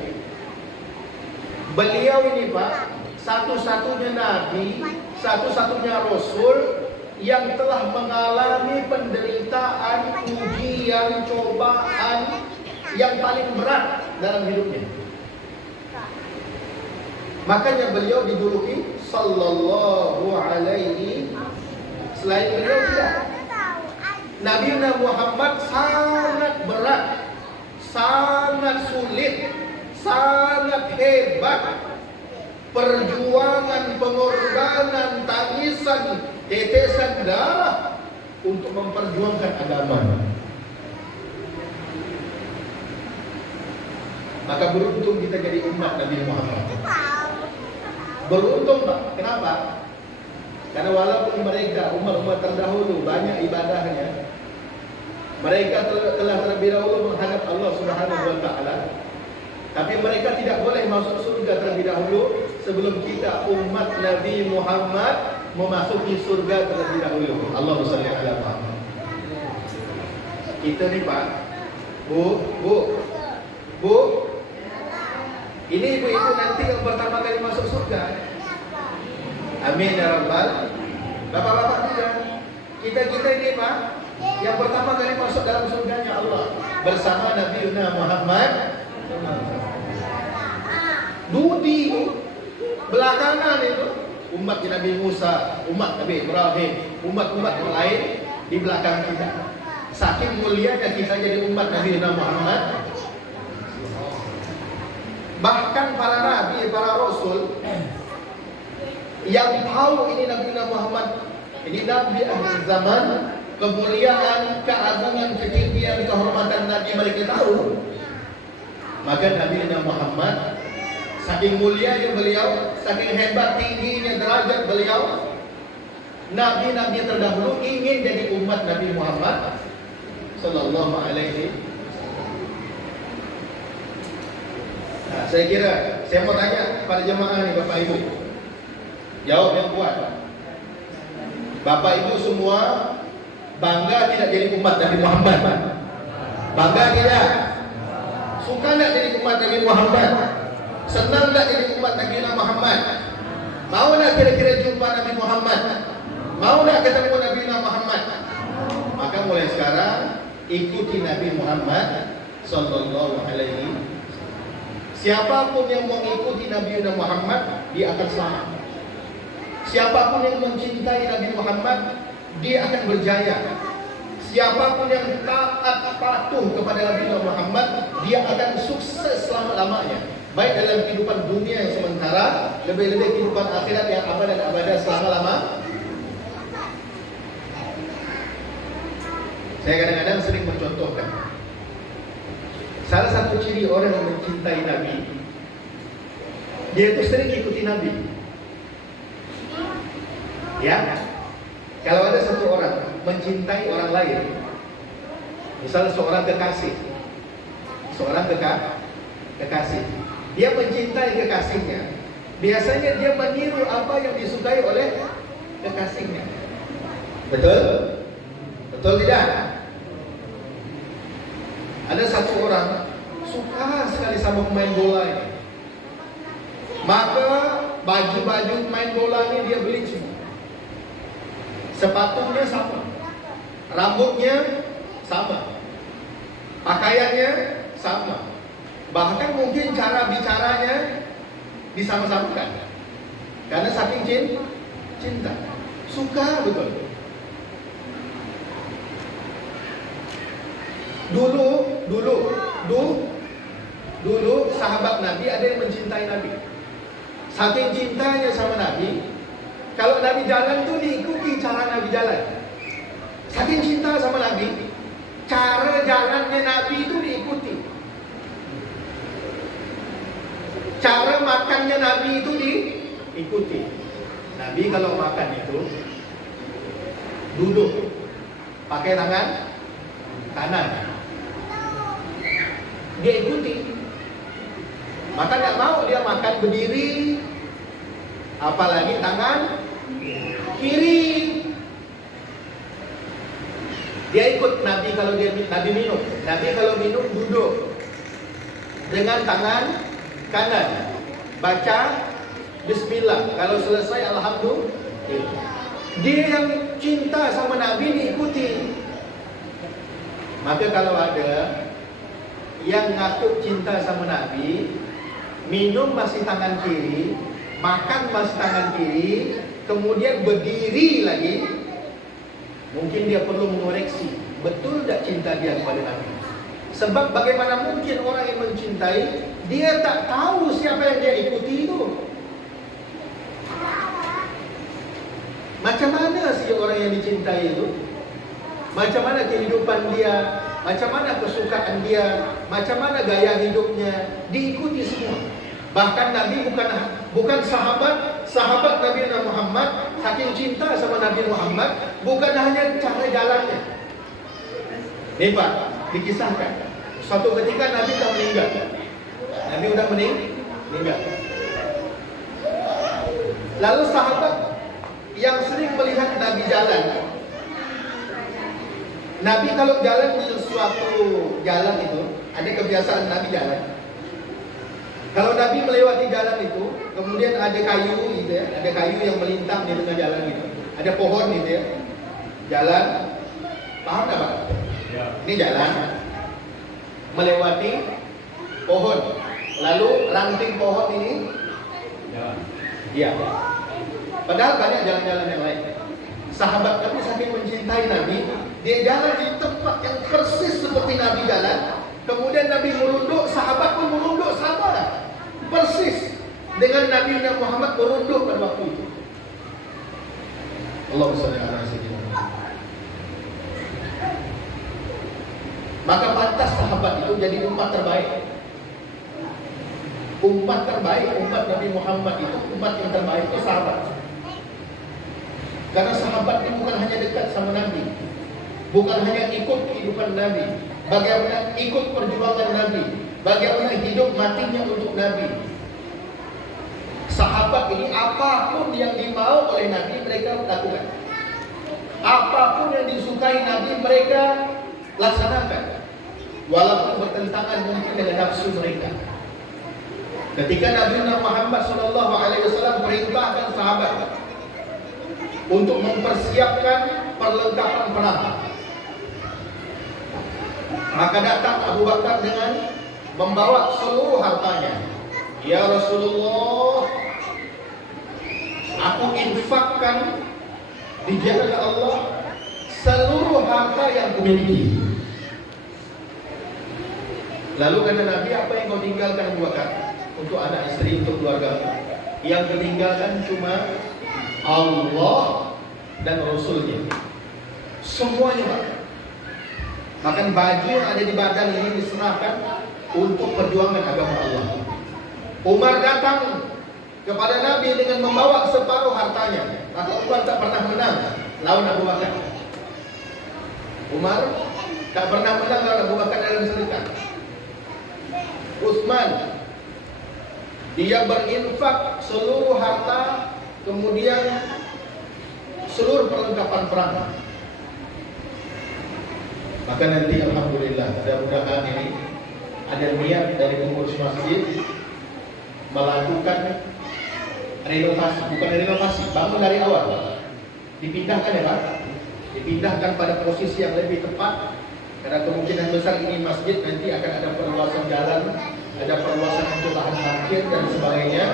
Beliau ini Pak, satu-satunya nabi, satu-satunya rasul yang telah mengalami penderitaan, ujian, cobaan yang paling berat dalam hidupnya. Makanya beliau dijuluki sallallahu alaihi. Selain beliau tidak. Nabi Muhammad sangat berat, sangat sulit, sangat hebat. Perjuangan, pengorbanan, tangisan, tetesan darah untuk memperjuangkan agama. Maka beruntung kita jadi umat Nabi Muhammad. Beruntung Pak. Kenapa? Karena walaupun mereka umat-umat terdahulu banyak ibadahnya, mereka telah terlebih dahulu menghadap Allah Subhanahu wa Ta'ala, tapi mereka tidak boleh masuk surga terlebih dahulu sebelum kita umat Nabi Muhammad memasuki surga terlebih dahulu. Allahumma shalli ala Muhammad. Kita ni Pak, Bu, ini ibu-ibu nanti yang pertama kali masuk surga. Amin ya Rabbal. Bapak-bapak kita ini Pak, yang pertama kali masuk dalam surganya Allah bersama Nabi Muhammad. Dudi belakangan itu umat Nabi Musa, umat Nabi Ibrahim, umat-umat yang lain di belakang kita. Saking mulianya kita jadi umat Nabi Muhammad. Bahkan para nabi, para rasul yang tahu ini Nabi Muhammad, ini Nabi akhir zaman, kemuliaan, keagungan, ketinggian, kehormatan Nabi mereka tahu. Maka Nabi Muhammad, saking mulianya beliau, saking hebat tingginya derajat beliau, nabi-nabi terdahulu ingin jadi umat Nabi Muhammad sallallahu alaihi. Nah, saya mau tanya pada jemaah nih Bapak Ibu. Jawab yang kuat. Bapak Ibu semua bangga tidak jadi umat Nabi Muhammad? Bangga tidak? Suka tidak jadi umat Nabi Muhammad? Senang tak jadi umat Nabi Muhammad? Mau tak kira-kira jumpa Nabi Muhammad? Mau tak ketemu Nabi Muhammad? Maka mulai sekarang ikuti Nabi Muhammad sallallahu alaihi. Siapapun yang mengikuti Nabi Muhammad, dia akan selamat. Siapapun yang mencintai Nabi Muhammad, dia akan berjaya. Siapapun yang taat patuh kepada Nabi Muhammad, dia akan sukses selama-lamanya. Baik dalam kehidupan dunia yang sementara, lebih-lebih kehidupan akhirat yang abad dan abada selama-lama. Saya kadang-kadang sering mencontohkan, salah satu ciri orang yang mencintai Nabi, dia itu sering ikuti Nabi. Ya, kalau ada satu orang mencintai orang lain, misalnya seorang kekasih, kekasih, dia mencintai kekasihnya. Biasanya dia meniru apa yang disukai oleh kekasihnya. Betul? Betul tidak? Ada satu orang suka sekali sama pemain bola ini, maka baju-baju pemain bola ini dia beli semua. Sepatunya sama, rambutnya sama, pakaiannya sama, bahkan mungkin cara bicaranya disama-samakan. Karena saking cinta, suka betul. Dulu sahabat Nabi ada yang mencintai Nabi. Saking cintanya sama Nabi, kalau Nabi jalan tuh diikuti cara Nabi jalan. Saking cinta sama Nabi, cara jalannya Nabi itu diikuti. Cara makannya Nabi itu diikuti. Nabi kalau makan itu duduk, pakai tangan kanan. Dia ikuti. Maka tidak mau dia makan berdiri, apalagi tangan kiri. Dia ikut Nabi kalau Nabi minum. Nabi kalau minum duduk dengan tangan kanan, baca Bismillah. Kalau selesai Alhamdulillah. Dia yang cinta sama Nabi diikuti. Maka kalau ada yang ngaku cinta sama Nabi, minum masih tangan kiri, makan masih tangan kiri, kemudian berdiri lagi, mungkin dia perlu mengoreksi. betul tak cinta dia kepada Nabi. Sebab bagaimana mungkin orang yang mencintai, dia tak tahu siapa yang dia ikuti itu. Macam mana sih orang yang dicintai itu? Macam mana kehidupan dia, macam mana kesukaan dia, macam mana gaya hidupnya, diikuti semua. Bahkan Nabi bukan sahabat Nabi Muhammad, saking cinta sama Nabi Muhammad, bukan hanya cara jalannya. Nih Pak, dikisahkan suatu ketika Nabi sudah meninggal. Nabi sudah meninggal. Lalu sahabat yang sering melihat Nabi jalan, Nabi kalau jalan di suatu jalan itu, ada kebiasaan Nabi jalan. Kalau Nabi melewati jalan itu, kemudian ada kayu gitu ya, ada kayu yang melintang di tengah jalan gitu, ada pohon gitu ya, jalan, paham tak Pak? Ya. Ini jalan, melewati pohon, lalu ranting pohon ini, ya. Padahal banyak jalan-jalan yang lain. Sahabat Nabi saking mencintai Nabi, dia jalan di tempat yang persis seperti Nabi jalan. Kemudian Nabi merunduk, sahabat pun merunduk sama, persis dengan Nabi Muhammad merunduk pada waktu itu. Allahumma shalli ala sayyidina Muhammad. Maka pantas sahabat itu jadi umat terbaik. Umat terbaik, umat Nabi Muhammad itu, umat yang terbaik itu sahabat. Karena sahabat ini bukan hanya dekat sama Nabi, bukan hanya ikut kehidupan Nabi, bagaimana ikut perjuangan Nabi, bagaimana hidup matinya untuk Nabi. Sahabat ini apapun yang dimau oleh Nabi mereka lakukan, apapun yang disukai Nabi mereka laksanakan, walaupun bertentangan mungkin dengan nafsu mereka. Ketika Nabi Muhammad SAW perintahkan sahabat untuk mempersiapkan perlengkapan perang, maka datang Abu Bakar dengan membawa seluruh hartanya. Ya Rasulullah, aku infakkan di jalan Allah seluruh harta yang kumiliki. Lalu kata Nabi, apa yang kau tinggalkan Abu Bakar? Untuk anak istri, untuk keluarga. Yang ditinggalkan cuma Allah dan Rasulnya. Semuanya Pak. Bahkan baju yang ada di badan ini diserahkan untuk perjuangan agama Allah. Umar datang kepada Nabi dengan membawa separuh hartanya. Maka Umar tak pernah menang lawan Abu Bakar. Umar tak pernah menang lawan Abu Bakar dalam sedekah. Utsman, dia berinfak seluruh harta, kemudian seluruh perlengkapan perang. Maka nanti alhamdulillah, mudah-mudahan ini ada niat dari pengurus masjid melakukan renovasi, bukan renovasi, bangun dari awal. Dipindahkan ya Pak, dipindahkan pada posisi yang lebih tepat. Karena kemungkinan besar ini masjid nanti akan ada perluasan jalan, ada perluasan untuk lahan parkir dan sebagainya.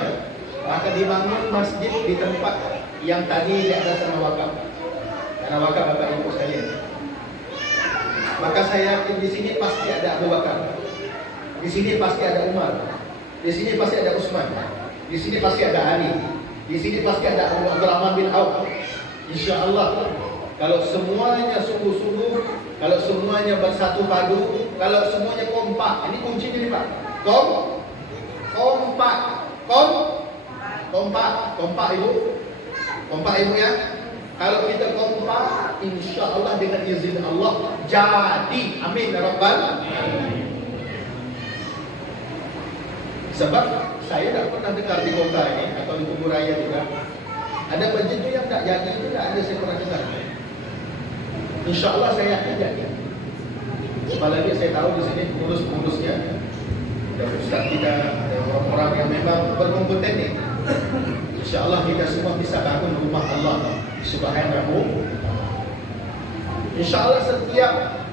Maka dibangun masjid di tempat yang tadi di atas tanah wakaf. Tanah wakaf Bapak Ibu sekalian. Maka saya yakin di sini pasti ada Abu Bakar, di sini pasti ada Umar, di sini pasti ada Utsman, di sini pasti ada Ali, di sini pasti ada Abdurrahman bin Auf. Insya Allah, kalau semuanya sungguh-sungguh, kalau semuanya bersatu padu, kalau semuanya kompak, ini kuncinya nih Pak. Kompak ibu ya. Kalau kita kompak, insya Allah dengan izin Allah jadi. Amin ya Rabbal alamin. Sebab saya tidak pernah dengar di kota ini atau di Kubur Raya juga ada masjid itu yang tak jadi, itu tidak ada saya pernah dengar. Insya Allah saya yakin jadi. Apalagi saya tahu di sini pengurus-pengurusnya, ada ustaz kita, ada orang-orang yang memang berkompeten nih. Insya Allah kita semua bisa bangun rumah Allah Subhanahu. Insya Allah setiap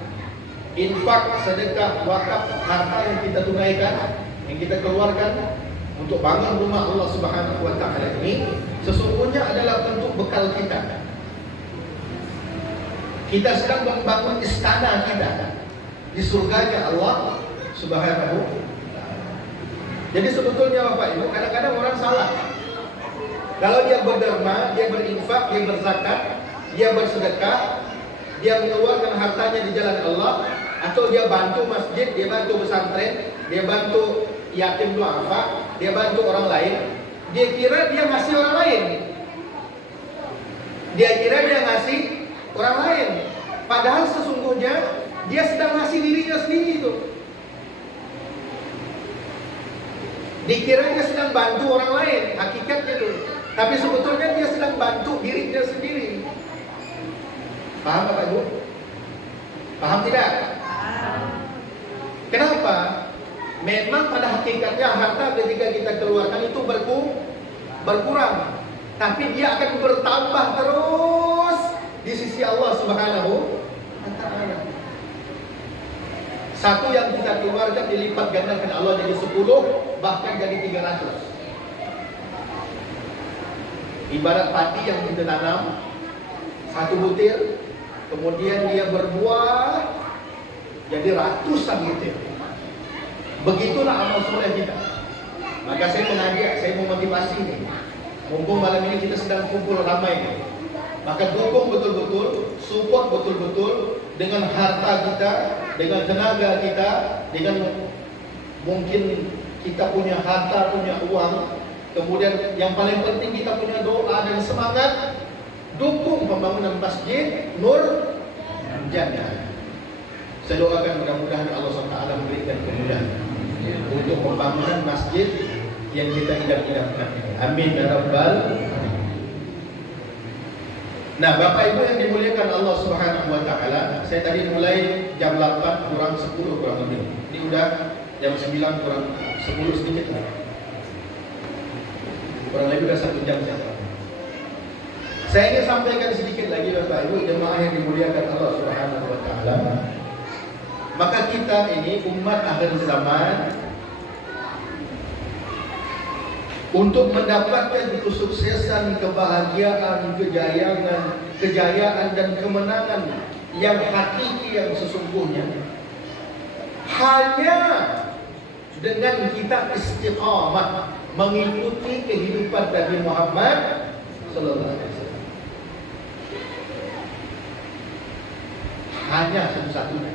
infak, sedekah, wakaf, harta yang kita tunaikan, yang kita keluarkan untuk bangun rumah Allah Subhanahu wa taala ini sesungguhnya adalah bentuk bekal kita. Kita sedang membangun istana kita di surganya Allah Subhanahu. Jadi sebetulnya Bapak Ibu, kadang-kadang orang salah. Kalau dia berderma, dia berinfak, dia berzakat, dia bersedekah, dia mengeluarkan hartanya di jalan Allah, atau dia bantu masjid, dia bantu pesantren, dia bantu yatim duafa, dia bantu orang lain, dia kira dia ngasih orang lain. Dia kira dia ngasih orang lain. Padahal sesungguhnya dia sedang ngasih dirinya sendiri itu. Dikira dia sedang bantu orang lain, hakikatnya itu. Tapi sebetulnya dia sedang bantu dirinya sendiri. Paham Bapak Ibu? Paham tidak? Kenapa? Memang pada hakikatnya harta ketika kita keluarkan itu berkurang. Tapi dia akan bertambah terus di sisi Allah Subhanahu wa Ta'ala. Satu yang kita keluarkan dilipat gandakan Allah jadi 10, bahkan jadi 300. Ibarat padi yang kita tanam, satu butir, kemudian dia berbuah jadi ratusan butir. Begitulah amal soleh kita. Maka saya mengajak, saya mau motivasi nih. Mumpung malam ini kita sedang kumpul ramai nih. Maka dukung betul-betul, support betul-betul dengan harta kita, dengan tenaga kita, dengan mungkin kita punya harta, punya uang. Kemudian yang paling penting kita punya doa dan semangat. Dukung pembangunan masjid Nur Jannah. Saya doakan mudah-mudahan Allah SWT memberikan kemudahan untuk pembangunan masjid yang kita idam-idamkan ini. Amin ya rabbal alamin. Nah, Bapak Ibu yang dimuliakan Allah Subhanahu wa Ta'ala, saya tadi mulai jam 8 kurang 10 kurang lebih. Ini udah jam 9 kurang 10 sedikit lah. Kurang lebih udah 1 jam saya. Saya ingin sampaikan sedikit lagi Bapak Ibu jemaah yang dimuliakan Allah Subhanahu wa Ta'ala. Maka kita ini umat akhir zaman, untuk mendapatkan kesuksesan, kebahagiaan, kejayaan dan kemenangan yang hakiki, yang sesungguhnya, hanya dengan kita istiqamah mengikuti kehidupan Nabi Muhammad sallallahu alaihi wasallam. Hanya satu-satunya.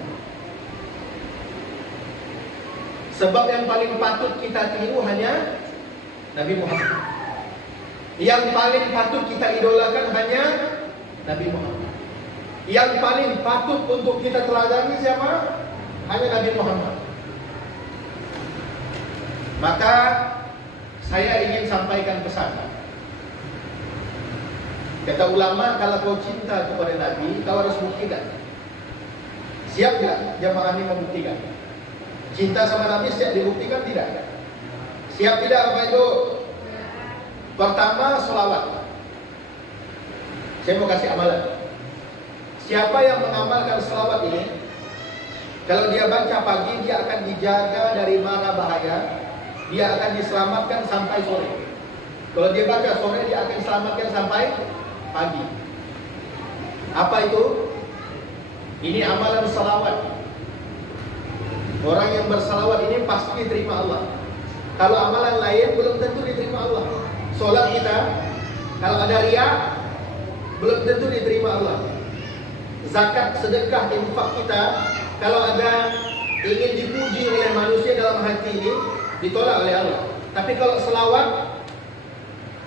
Sebab yang paling patut kita tiru hanya Nabi Muhammad. Yang paling patut kita idolakan hanya Nabi Muhammad. Yang paling patut untuk kita teladani siapa? Hanya Nabi Muhammad. Maka saya ingin sampaikan pesan. Kata ulama, kalau kau cinta kepada Nabi, kau harus buktikan. Siap tidak jamaah ini membuktikan? Cinta sama Nabi siap dibuktikan tidak? Siap tidak Bapak Ibu? Pertama, sholawat. Saya mau kasih amalan. Siapa yang mengamalkan sholawat ini, kalau dia baca pagi, dia akan dijaga dari mara bahaya. Dia akan diselamatkan sampai sore. Kalau dia baca sore, dia akan diselamatkan sampai pagi. Apa itu? Ini amalan sholawat. Orang yang bersalawat ini pasti diterima Allah. Kalau amalan lain belum tentu diterima Allah. Sholat kita, kalau ada riya, belum tentu diterima Allah. Zakat, sedekah, infak kita, kalau ada ingin dipuji oleh manusia dalam hati ini, ditolak oleh Allah. Tapi kalau selawat,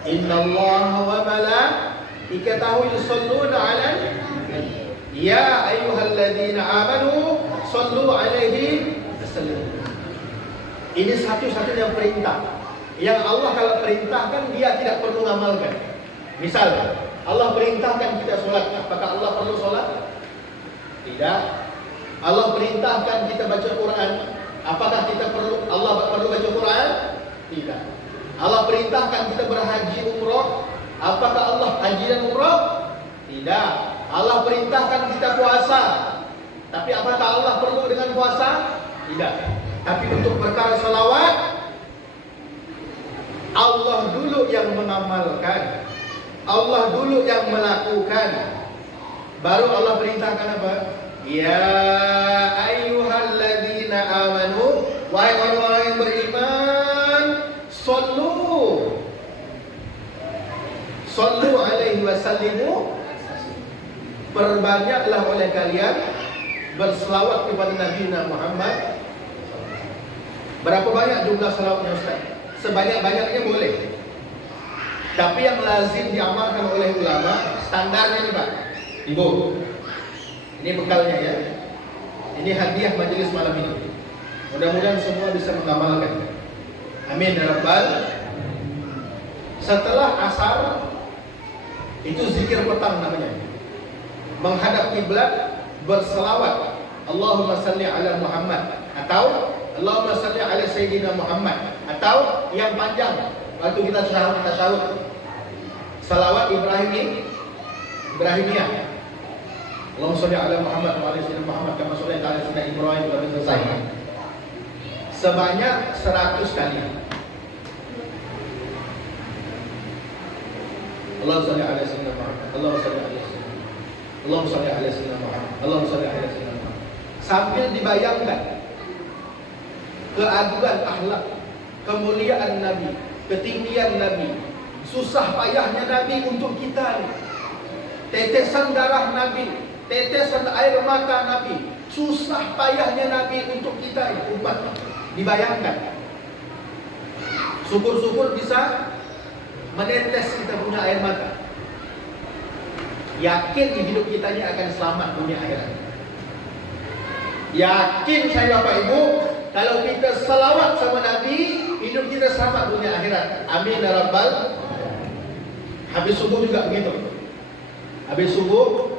innallaha wa malaikatahu yusholluna 'alan ya ayyuhalladzina amanu shollu 'alaihi wasallam. Ini satu-satunya perintah yang Allah kalau perintahkan dia tidak perlu ngamalkan. Misal Allah perintahkan kita sholat, apakah Allah perlu sholat? Tidak. Allah perintahkan kita baca Quran, apakah kita perlu Allah perlu baca Quran? Tidak. Allah perintahkan kita berhaji umrah, apakah Allah haji dan umrah? Tidak. Allah perintahkan kita puasa, tapi apakah Allah perlu dengan puasa? Tidak. Tapi untuk perkara salawat, Allah dulu yang mengamalkan, Allah dulu yang melakukan. Baru Allah perintahkan apa? Ya ayyuhalladzina amanu, wahai orang-orang yang beriman, sallu alaihi wasallimu, perbanyaklah oleh kalian berselawat kepada Nabi Muhammad. Berapa banyak jumlah selawatnya Ustaz? Sebanyak-banyaknya boleh. Tapi yang lazim diamalkan oleh ulama, standarnya nih Pak Ibu, ini bekalnya ya. Ini hadiah majelis malam ini. Mudah-mudahan semua bisa mengamalkan. Amin ya rabbal. Setelah asar, itu zikir petang namanya. Menghadap kiblat, berselawat Allahumma salli ala Muhammad, atau Allahumma salli ala Sayyidina Muhammad, atau yang panjang waktu kita tasyahud, salawat Ibrahimiyah, Allahumma salli ala Muhammad wa ala Sayyidina Muhammad kama shallaita ala Sayyidina Ibrahim wa ala selesai. Sebanyak 100 kali. Allahumma salli ala Sayyidina Muhammad, Allahumma salli ala Sayyidina Muhammad, Allahumma salli ala Sayyidina Muhammad, Allahumma salli ala Sayyidina Muhammad. Sambil dibayangkan keagungan akhlak, kemuliaan Nabi, ketinggian Nabi, susah payahnya Nabi untuk kita, tetesan darah Nabi, tetesan air mata Nabi, susah payahnya Nabi untuk kita umat. Dibayangkan. Syukur-syukur bisa menetes kita punya air mata. Yakin di hidup kita ini akan selamat dunia akhirat. Yakin saya Bapak Ibu, kalau kita selawat sama Nabi, hidup kita selamat dunia akhirat. Amin ya rabbal. Habis subuh juga begitu. Habis subuh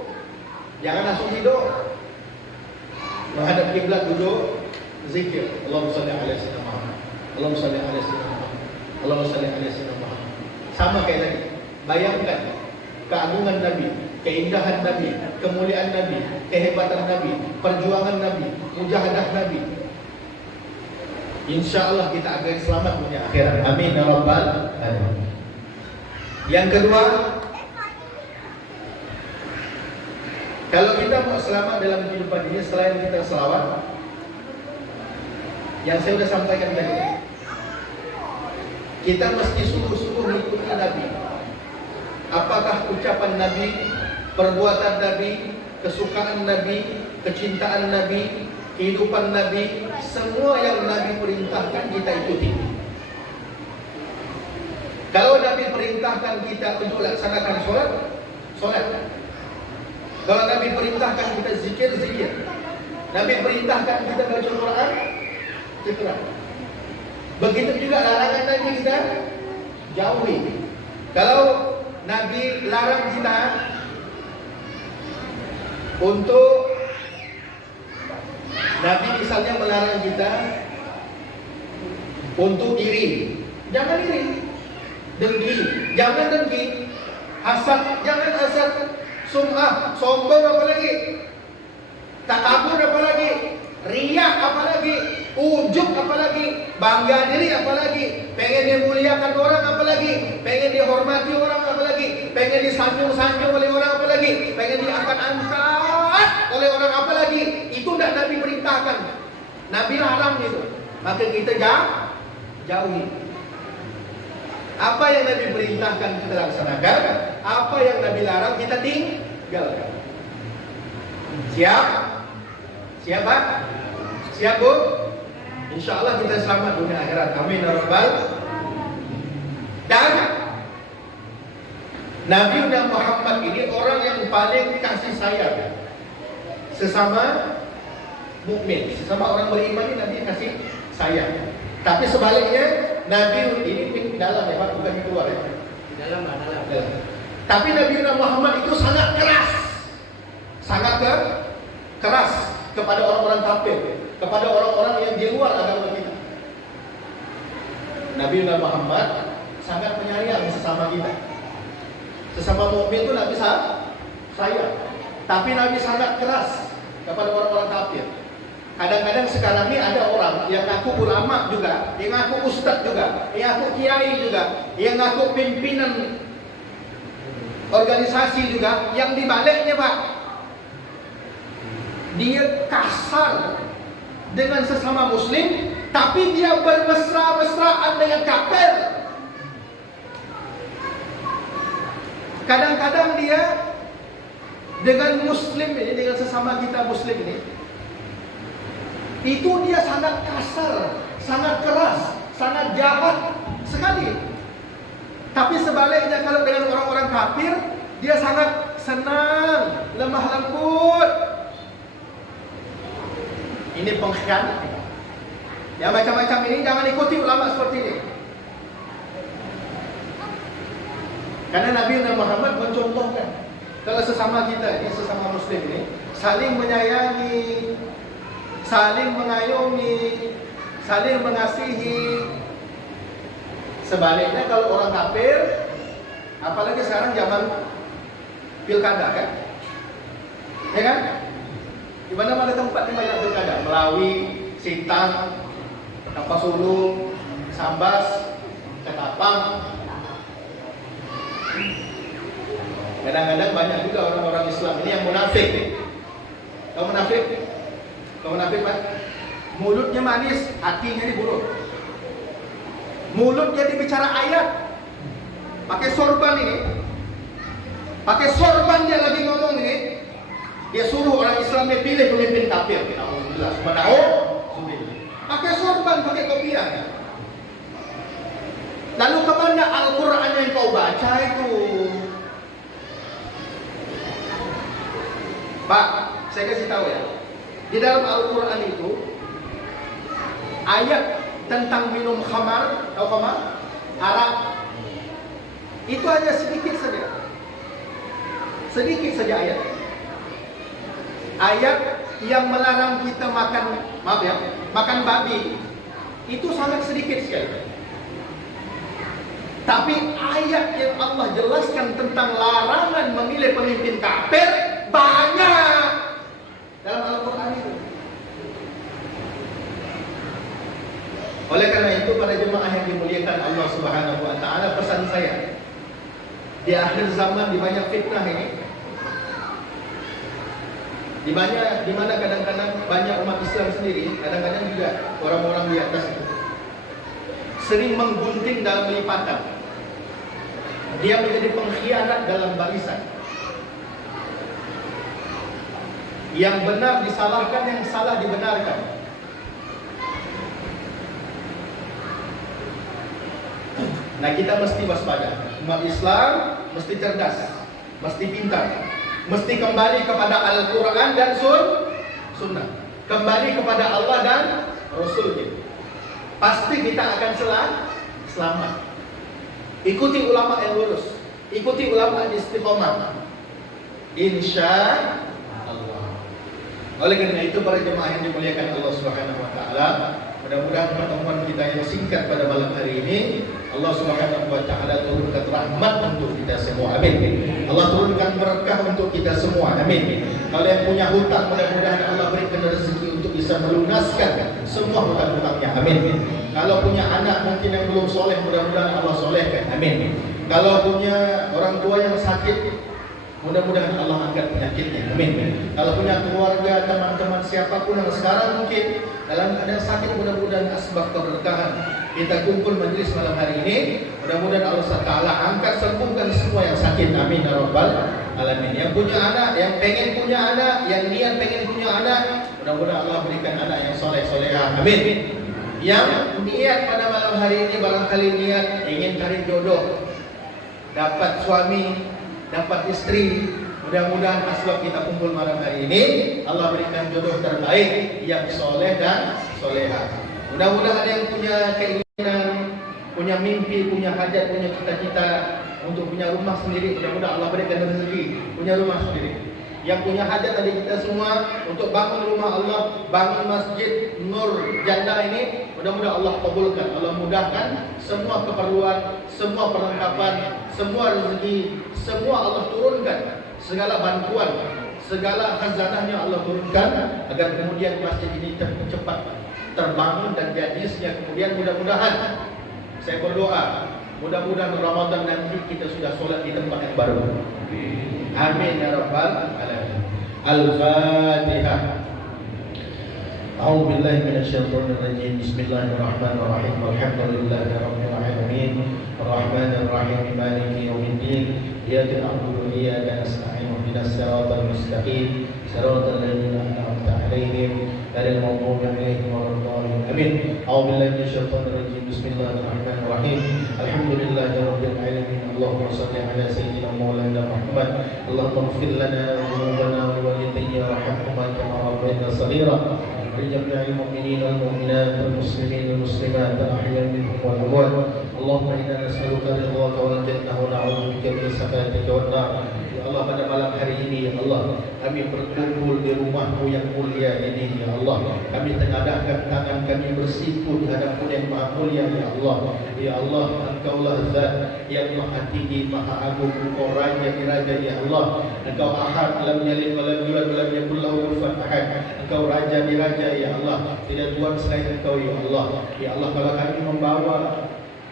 jangan langsung tidur. Menghadap kiblat duduk, zikir. Allahumma shalli ala sayyidina Muhammad, Allahumma shalli ala sayyidina Muhammad, Allahumma shalli ala sayyidina Muhammad. Sama kayak tadi. Bayangkan keagungan Nabi, keindahan Nabi, kemuliaan Nabi, kehebatan Nabi, perjuangan Nabi, mujahadah Nabi. InsyaAllah kita akan selamat dunia akhirat. Amin ya rabbal alamin. Yang kedua, kalau kita mau selamat dalam kehidupan ini, selain kita selawat, yang saya sudah sampaikan tadi, kita mesti sungguh-sungguh mengikuti Nabi. Apakah ucapan Nabi, perbuatan Nabi, kesukaan Nabi, kecintaan Nabi, kehidupan Nabi, semua yang Nabi perintahkan kita ikuti. Kalau Nabi perintahkan kita untuk laksanakan solat. Kalau Nabi perintahkan kita zikir. Nabi perintahkan kita baca Quran, Quran. Begitu juga larangan Nabi kita jauhi. Kalau Nabi larang kita untuk, Nabi misalnya melarang kita untuk iri, jangan iri. Dengki, jangan dengki. Hasad, jangan hasad. Sum'ah, sombong apalagi. Takabur apalagi. Riak apalagi. Ujub apalagi. Bangga diri apalagi. Pengen dimuliakan orang apalagi. Pengen dihormati orang apalagi. Pengen disanjung-sanjung oleh orang apalagi. Pengen diangkat-angkat oleh orang apalagi. Itu tidak Nabi perintahkan. Nabi larang itu. Maka kita jauhi. Apa yang Nabi perintahkan kita laksanakan, apa yang Nabi larang kita tinggalkan. Siap? Siap Pak? Siap Bu? InsyaAllah kita selamat dunia akhirat. Amin ya rabbal. Dan Nabi Muhammad ini orang yang paling kasih sayang sesama mukmin, sesama orang beriman ini Nabi kasih sayang. Tapi sebaliknya Nabi ini dalam ya Pak, bukan di luar ya. Di dalam. Tapi Nabi Muhammad itu sangat keras. Sangat keras kepada orang-orang kafir, kepada orang-orang yang di luar agama kita. Nabi Muhammad sangat penyayang sesama kita. Sesama mukmin itu Nabi sayang. Tapi Nabi sangat keras kepada orang-orang kafir. Kadang-kadang sekarang ini ada orang yang ngaku ulama juga, yang ngaku ustadz juga, yang ngaku kiai juga, yang ngaku pimpinan organisasi juga, yang dibaliknya Pak, dia kasar dengan sesama muslim, tapi dia bermesra-mesraan dengan kafir. Kadang-kadang dia dengan muslim ini, dengan sesama kita muslim ini, itu dia sangat kasar, sangat keras, sangat jahat sekali. Tapi sebaliknya kalau dengan orang-orang kafir, dia sangat senang, lemah lembut. Ini pengkhianat. Yang macam-macam ini jangan ikuti ulama seperti ini. Karena Nabi Muhammad mencontohkan, kalau sesama kita ini, sesama muslim ini, saling menyayangi, saling mengayomi, saling mengasihi. Sebaliknya kalau orang kafir, apalagi sekarang zaman pilkada kan, ya kan? Di mana-mana tempat ini banyak pilkada, Melawi, Sintang, Kapas Ulu, Sambas, Ketapang. Kadang-kadang banyak juga orang-orang Islam ini yang munafik. Kau munafik? Kau munafik, Pak? Mulutnya manis, hatinya ini buruk. Mulutnya dibicara ayat, pakai sorban ini, pakai sorban dia lagi ngomong ini. Dia suruh orang Islam dia pilih pemimpin kafir. Alhamdulillah, pakai sorban, pakai kopiah. Lalu kemana Al-Quran yang kau baca itu? Pak, saya kasih tahu ya. Di dalam Al-Quran itu ayat tentang minum khamar, tahu khamar? Arak. Itu hanya sedikit saja. Sedikit saja ayat. Ayat yang melarang kita makan, maaf ya, makan babi. Itu sangat sedikit sekali. Tapi ayat yang Allah jelaskan tentang larangan memilih pemimpin kafir banyak dalam Al-Quran itu. Oleh karena itu, para jemaah yang dimuliakan Allah Subhanahu wa taala, pesan saya, di akhir zaman di banyak fitnah ini, di mana kadang-kadang banyak umat Islam sendiri, kadang-kadang juga orang-orang di atas itu sering menggunting dalam lipatan. Dia menjadi pengkhianat dalam barisan. Yang benar disalahkan, yang salah dibenarkan. Nah, kita mesti waspada. Umat Islam mesti cerdas, mesti pintar, mesti kembali kepada Al-Quran dan Sunnah, kembali kepada Allah dan Rasul-Nya. Pasti kita akan selamat. Ikuti ulama yang lurus, ikuti ulama yang istiqomah, insya Allah. Oleh karena itu, para jemaah yang dimuliakan Allah Subhanahu wa taala, mudah-mudahan pertemuan kita yang singkat pada malam hari ini, Allah Subhanahu wa taala turunkan rahmat untuk kita semua. Amin. Allah turunkan berkah untuk kita semua. Amin. Kalau yang punya hutang, mudah-mudahan Allah berikan rezeki untuk bisa melunaskan semua hutang-hutangnya. Amin. Kalau punya anak mungkin yang belum soleh, mudah-mudahan Allah solehkan. Amin. Kalau punya orang tua yang sakit, mudah-mudahan Allah angkat penyakitnya. Amin. Kalau punya keluarga, teman-teman siapapun yang sekarang mungkin dalam keadaan sakit, mudah-mudahan asbab keberkahan kita kumpul majelis malam hari ini, mudah-mudahan Allah Taala angkat sembuhkan semua yang sakit. Amin ya rabbal alamin. Yang punya anak, yang pengen punya anak, yang niat pengen punya anak, mudah-mudahan Allah berikan anak yang soleh-solehah. Amin. Yang niat pada malam hari ini, barangkali niat ingin cari jodoh, dapat suami, dapat istri, mudah-mudahan asbab kita kumpul malam hari ini, Allah berikan jodoh terbaik yang soleh dan soleha. Mudah-mudahan yang punya keinginan, punya mimpi, punya hajat, punya cita-cita untuk punya rumah sendiri, mudah-mudahan Allah berikan rezeki punya rumah sendiri. Yang punya hajat tadi kita semua untuk bangun rumah Allah, bangun masjid Nur Jannah ini, mudah-mudahan Allah kabulkan, Allah mudahkan semua keperluan, semua perlengkapan, semua rezeki, semua Allah turunkan, segala bantuan, segala khazanahnya Allah turunkan agar kemudian masjid ini cepat terbangun dan jadisnya. Kemudian mudah-mudahan saya berdoa, mudah-mudahan Ramadan nanti kita sudah sholat di tempat yang baru. Amin ya rabbal alamin. Al-Fatihah. أعوذ بالله من الشيطان الرجيم. بسم الله الرحمن الرحيم. الحمد لله رب العالمين الرحمن الرحيم مالك يوم الدين إياك نعبد وإياك نستعين اهدنا الصراط المستقيم صراط الذين أنعمت عليهم غير المغضوب عليهم ولا الضالين آمين. أعوذ بالله من الشيطان الرجيم. بسم الله الرحمن الرحيم. الحمد لله رب العالمين. اللهم صل على سيدنا مولانا محمد. اللهم اغفر لنا ذنوبنا ووالدينا وارحمهما كما ربينا صغيرا. لجميع المؤمنين والمؤمنات والمسلمين والمسلمات الأحياء منهم والأموات. اللهم إنا نسألك رضاك والجنة ونعوذ بك من سخطك والنار. Ya Allah, pada malam hari ini ya Allah, kami berkumpul di rumah-Mu yang mulia ini ya Allah. Kami tengadahkan tangan kami bersiku di hadapan yang maha mulia ya Allah. Ya Allah, Engkaulah Zat yang maha tinggi, maha agung. Engkau Raja di Raja ya Allah. Engkau Ahad, lam yalid wa lam yulad wa lam yakul lahu kufuwan ahad. Engkau Raja di Raja ya Allah. Tidak Tuhan selain Engkau ya Allah. Ya Allah, kalau kami membawa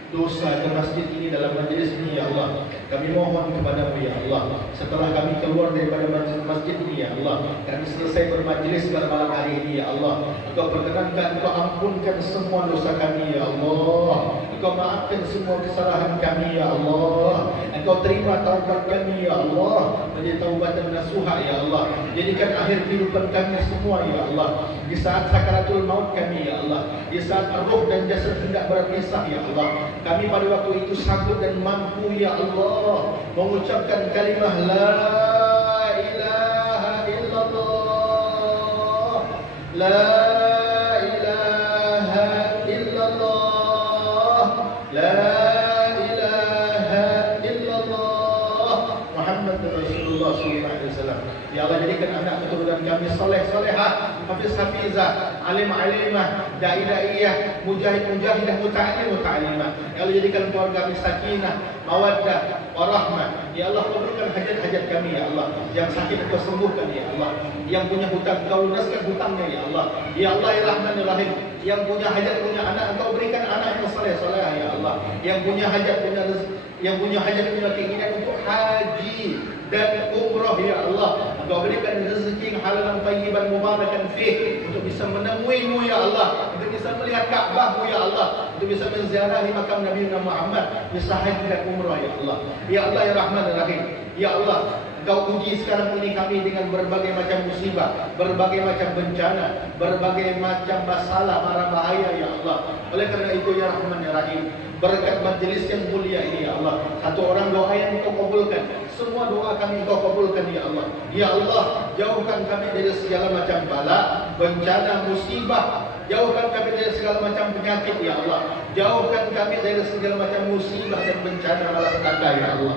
dosa ke masjid ini dalam majlis ini ya Allah, kami mohon kepada-Mu ya Allah. Setelah kami keluar daripada masjid ini ya Allah, kami selesai bermajlis pada malam hari ini ya Allah, Engkau perkenankan, Engkau ampunkan semua dosa kami ya Allah. Engkau maafkan semua kesalahan kami ya Allah. Engkau terima taubat kami ya Allah, menjadi taubatan nasuha ya Allah. Jadikan akhir kehidupan kami semua ya Allah, di saat sakaratul maut kami ya Allah, di saat roh dan jasad hendak berpisah ya Allah, kami pada waktu itu sanggup dan mampu ya Allah mengucapkan kalimah la ilaha illallah, la ilaha illallah, la ilaha illallah Muhammad Rasulullah sallallahu alaihi wasallam. Ya Allah, jadikan anak keturunan kami soleh solehah, hafiz hafizah, alim alimah, dai daiyah, mujahid mujahidah, muta'allim muta'allimah. Ya Allah, jadikan keluarga kami sakinah, mawaddah, warahmah. Ya Allah, kabulkan hajat-hajat kami ya Allah. Yang sakit Engkau sembuhkan ya Allah. Yang punya hutang Engkau lunaskan hutangnya ya Allah. Ya Allah ya Rahman ya Rahim. Yang punya hajat, punya anak, Engkau berikan anak yang soleh solehah ya Allah. Yang punya hajat, punya punya keinginan untuk haji dan umrah ya Allah, Engkau berikan rezeki yang halalan tayyiban mubarakan fih, untuk bisa menemui-Mu ya Allah, untuk bisa melihat Ka'bah-Mu ya Allah, untuk bisa menziarahi makam Nabi Muhammad, bisa haji dan umrah ya Allah. Ya Allah ya Rahman ya Rahim. Ya Allah, Engkau uji sekarang ini kami dengan berbagai macam musibah, berbagai macam bencana, berbagai macam masalah, mara bahaya ya Allah. Oleh kerana itu ya Rahman ya Rahim, berkat majlis yang mulia ini ya Allah, satu orang doa yang Engkau kabulkan, semua doa kami Engkau kabulkan ya Allah. Ya Allah, jauhkan kami dari segala macam bala, bencana, musibah. Jauhkan kami dari segala macam penyakit ya Allah. Jauhkan kami dari segala macam musibah dan bencana malapetaka ya Allah.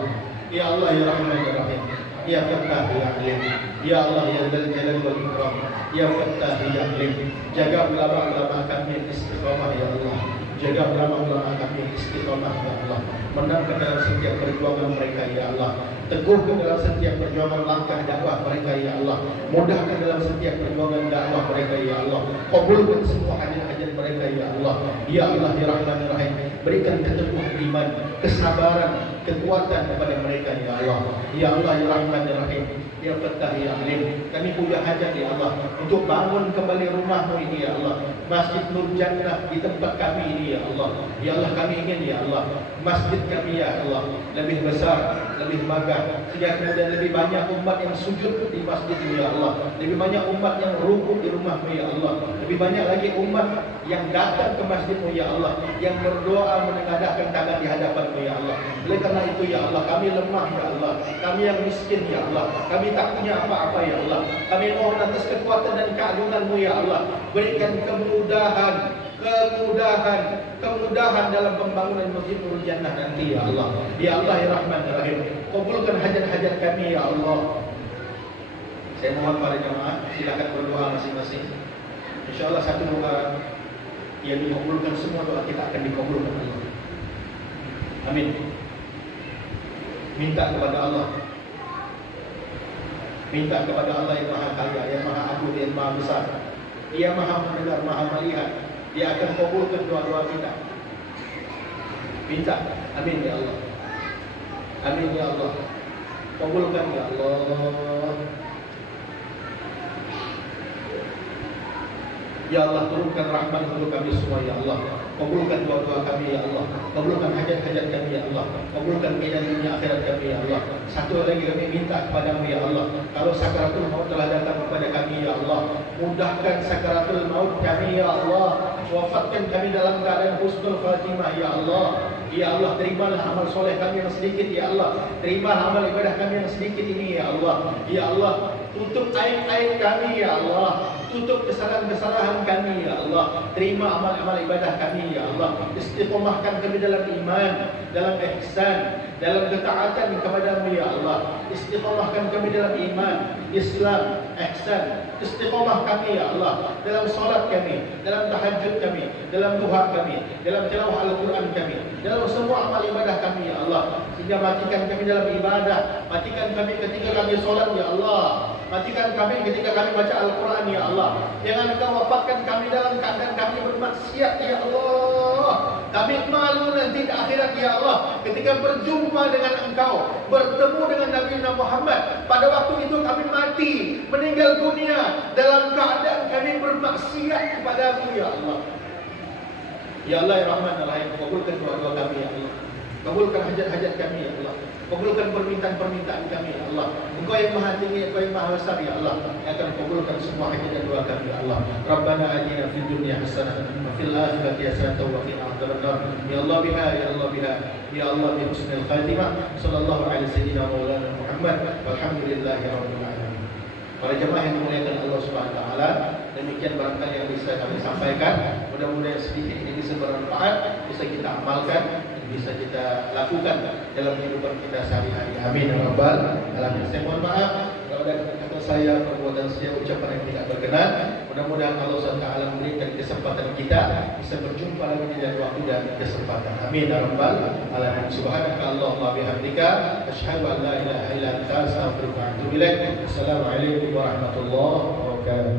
Ya Allah ya Rahman ya Rahim. Ya Fattah ya Alim. Ya Allah ya Dzal Jalal wal Ikram. Ya Fattah ya Alim. Jaga ulama-ulama kami yang istiqamah ya Allah. Jaga ulama-ulama kami yang istiqamah ya Allah. Menangkan dalam setiap perjuangan mereka ya Allah. Teguhkan dalam setiap perjuangan langkah dakwah mereka ya Allah. Mudahkan dalam setiap perjuangan dakwah mereka ya Allah. Kabulkan semua hajat-hajat mereka ya Allah. Ya Allah ya Rahman ya Rahim. Berikan keteguhan iman, kesabaran, kekuatan kepada mereka ya Allah. Ya Allah ya Rahman ya Rahim. Ya Fattah ya Alim. Kami punya hajat ya Allah, untuk bangun kembali rumah-Mu ini ya Allah, Masjid Nur Jannah di tempat kami ini ya Allah. Ya Allah, kami ingin ya Allah, masjid kami ya Allah lebih besar, lebih megah, sehingga kemudian lebih banyak umat yang sujud di masjid ini ya Allah, lebih banyak umat yang rukuk di rumah-Mu ya Allah, lebih banyak lagi umat yang datang ke masjid-Mu ya Allah, yang berdoa menengadahkan tangan di hadapan-Mu ya Allah. Oleh karena itu ya Allah, kami lemah ya Allah, kami yang miskin ya Allah, kami tak punya apa-apa ya Allah. Kami mohon atas kekuatan dan keagungan-Mu ya Allah, berikan kemudahan dalam pembangunan Masjid Nur Jannah nanti ya Allah. Ya Allah ya Rahman ya Rahim, kabulkan hajat-hajat kami ya Allah. Saya mohon para jemaah silakan berdoa masing-masing. InsyaAllah satu doa yang dikabulkan, semua doa kita akan dikabulkan Allah. Amin. Minta kepada Allah, minta kepada Allah yang maha kaya, yang maha agung, yang maha besar. Dia maha mendengar, maha melihat. Dia akan kabulkan doa-doa kita. Minta. Amin ya Allah. Amin ya Allah. Kabulkan ya Allah. Ya Allah, turunkan rahmat untuk kami semua ya Allah. Kabulkan doa-doa kami ya Allah. Kabulkan hajat-hajat kami ya Allah. Kabulkan keinginan dunia akhirat kami ya Allah. Satu lagi kami minta kepadamu ya Allah, kalau sakaratul maut telah datang kepada kami ya Allah, mudahkan sakaratul maut kami ya Allah. Wafatkan kami dalam keadaan husnul khatimah ya Allah. Ya Allah, terimalah amal soleh kami yang sedikit ya Allah. Terimalah amal ibadah kami yang sedikit ini ya Allah. Ya Allah, tutup aib-aib kami ya Allah. Tutup kesalahan-kesalahan kami ya Allah. Terima amal-amal ibadah kami ya Allah. Istiqomahkan kami dalam iman, dalam ihsan, dalam ketaatan kepadamu ya Allah. Istiqomahkan kami dalam iman, Islam, ihsan. Istiqomah kami ya Allah dalam salat kami, dalam tahajud kami, dalam duha kami, dalam tilawah Al-Quran kami, dalam semua amal ibadah kami ya Allah. Sehingga matikan kami dalam ibadah, matikan kami ketika kami salat ya Allah. Matikan kami ketika kami baca Al-Quran ya Allah. Jangan Engkau wafatkan kami dalam keadaan kami bermaksiat ya Allah. Kami malu nanti di akhirat ya Allah, ketika berjumpa dengan Engkau, bertemu dengan Nabi Muhammad. Pada waktu itu kami mati, meninggal dunia dalam keadaan kami bermaksiat kepadamu ya Allah. Ya Allah ya Rahman Ar-Rahim, kabulkan doa-doa kami ya Allah. Kabulkan hajat-hajat kami ya Allah. Kabulkan permintaan-permintaan kami ya Allah. Engkau yang maha tinggi, Engkau yang maha besar ya Allah, yang akan kabulkan semua hajat dan doa kami ya Allah. Rabbana atina fid dunya hasanah wa fil akhirati hasanah wa qina adzabannar. Ya Allah biha, ya Allah biha, ya Allah bi husnil khatimah. Sallallahu alaihi sayyidina maulana Muhammad walhamdulillahi rabbil alamin. Para jemaah yang dimuliakan Allah Subhanahu wa taala, demikian barangkali yang bisa kami sampaikan. Mudah-mudahan sedikit ini bisa bermanfaat, bisa kita amalkan, bisa kita lakukan dalam kehidupan kita sehari-hari. Amin ya rabbal alamin. Saya mohon maaf kalau ada kata saya, perbuatan saya, ucapan yang tidak berkenan. Mudah-mudahan Allah SWT memberikan kesempatan kita bisa berjumpa lagi di lain waktu dan kesempatan. Amin ya rabbal alamin. Subhanaka Allahumma bihamdika asyhadu an la ilaha illa anta astaghfiruka wa atubu ilaik. Assalamualaikum warahmatullahi wabarakatuh.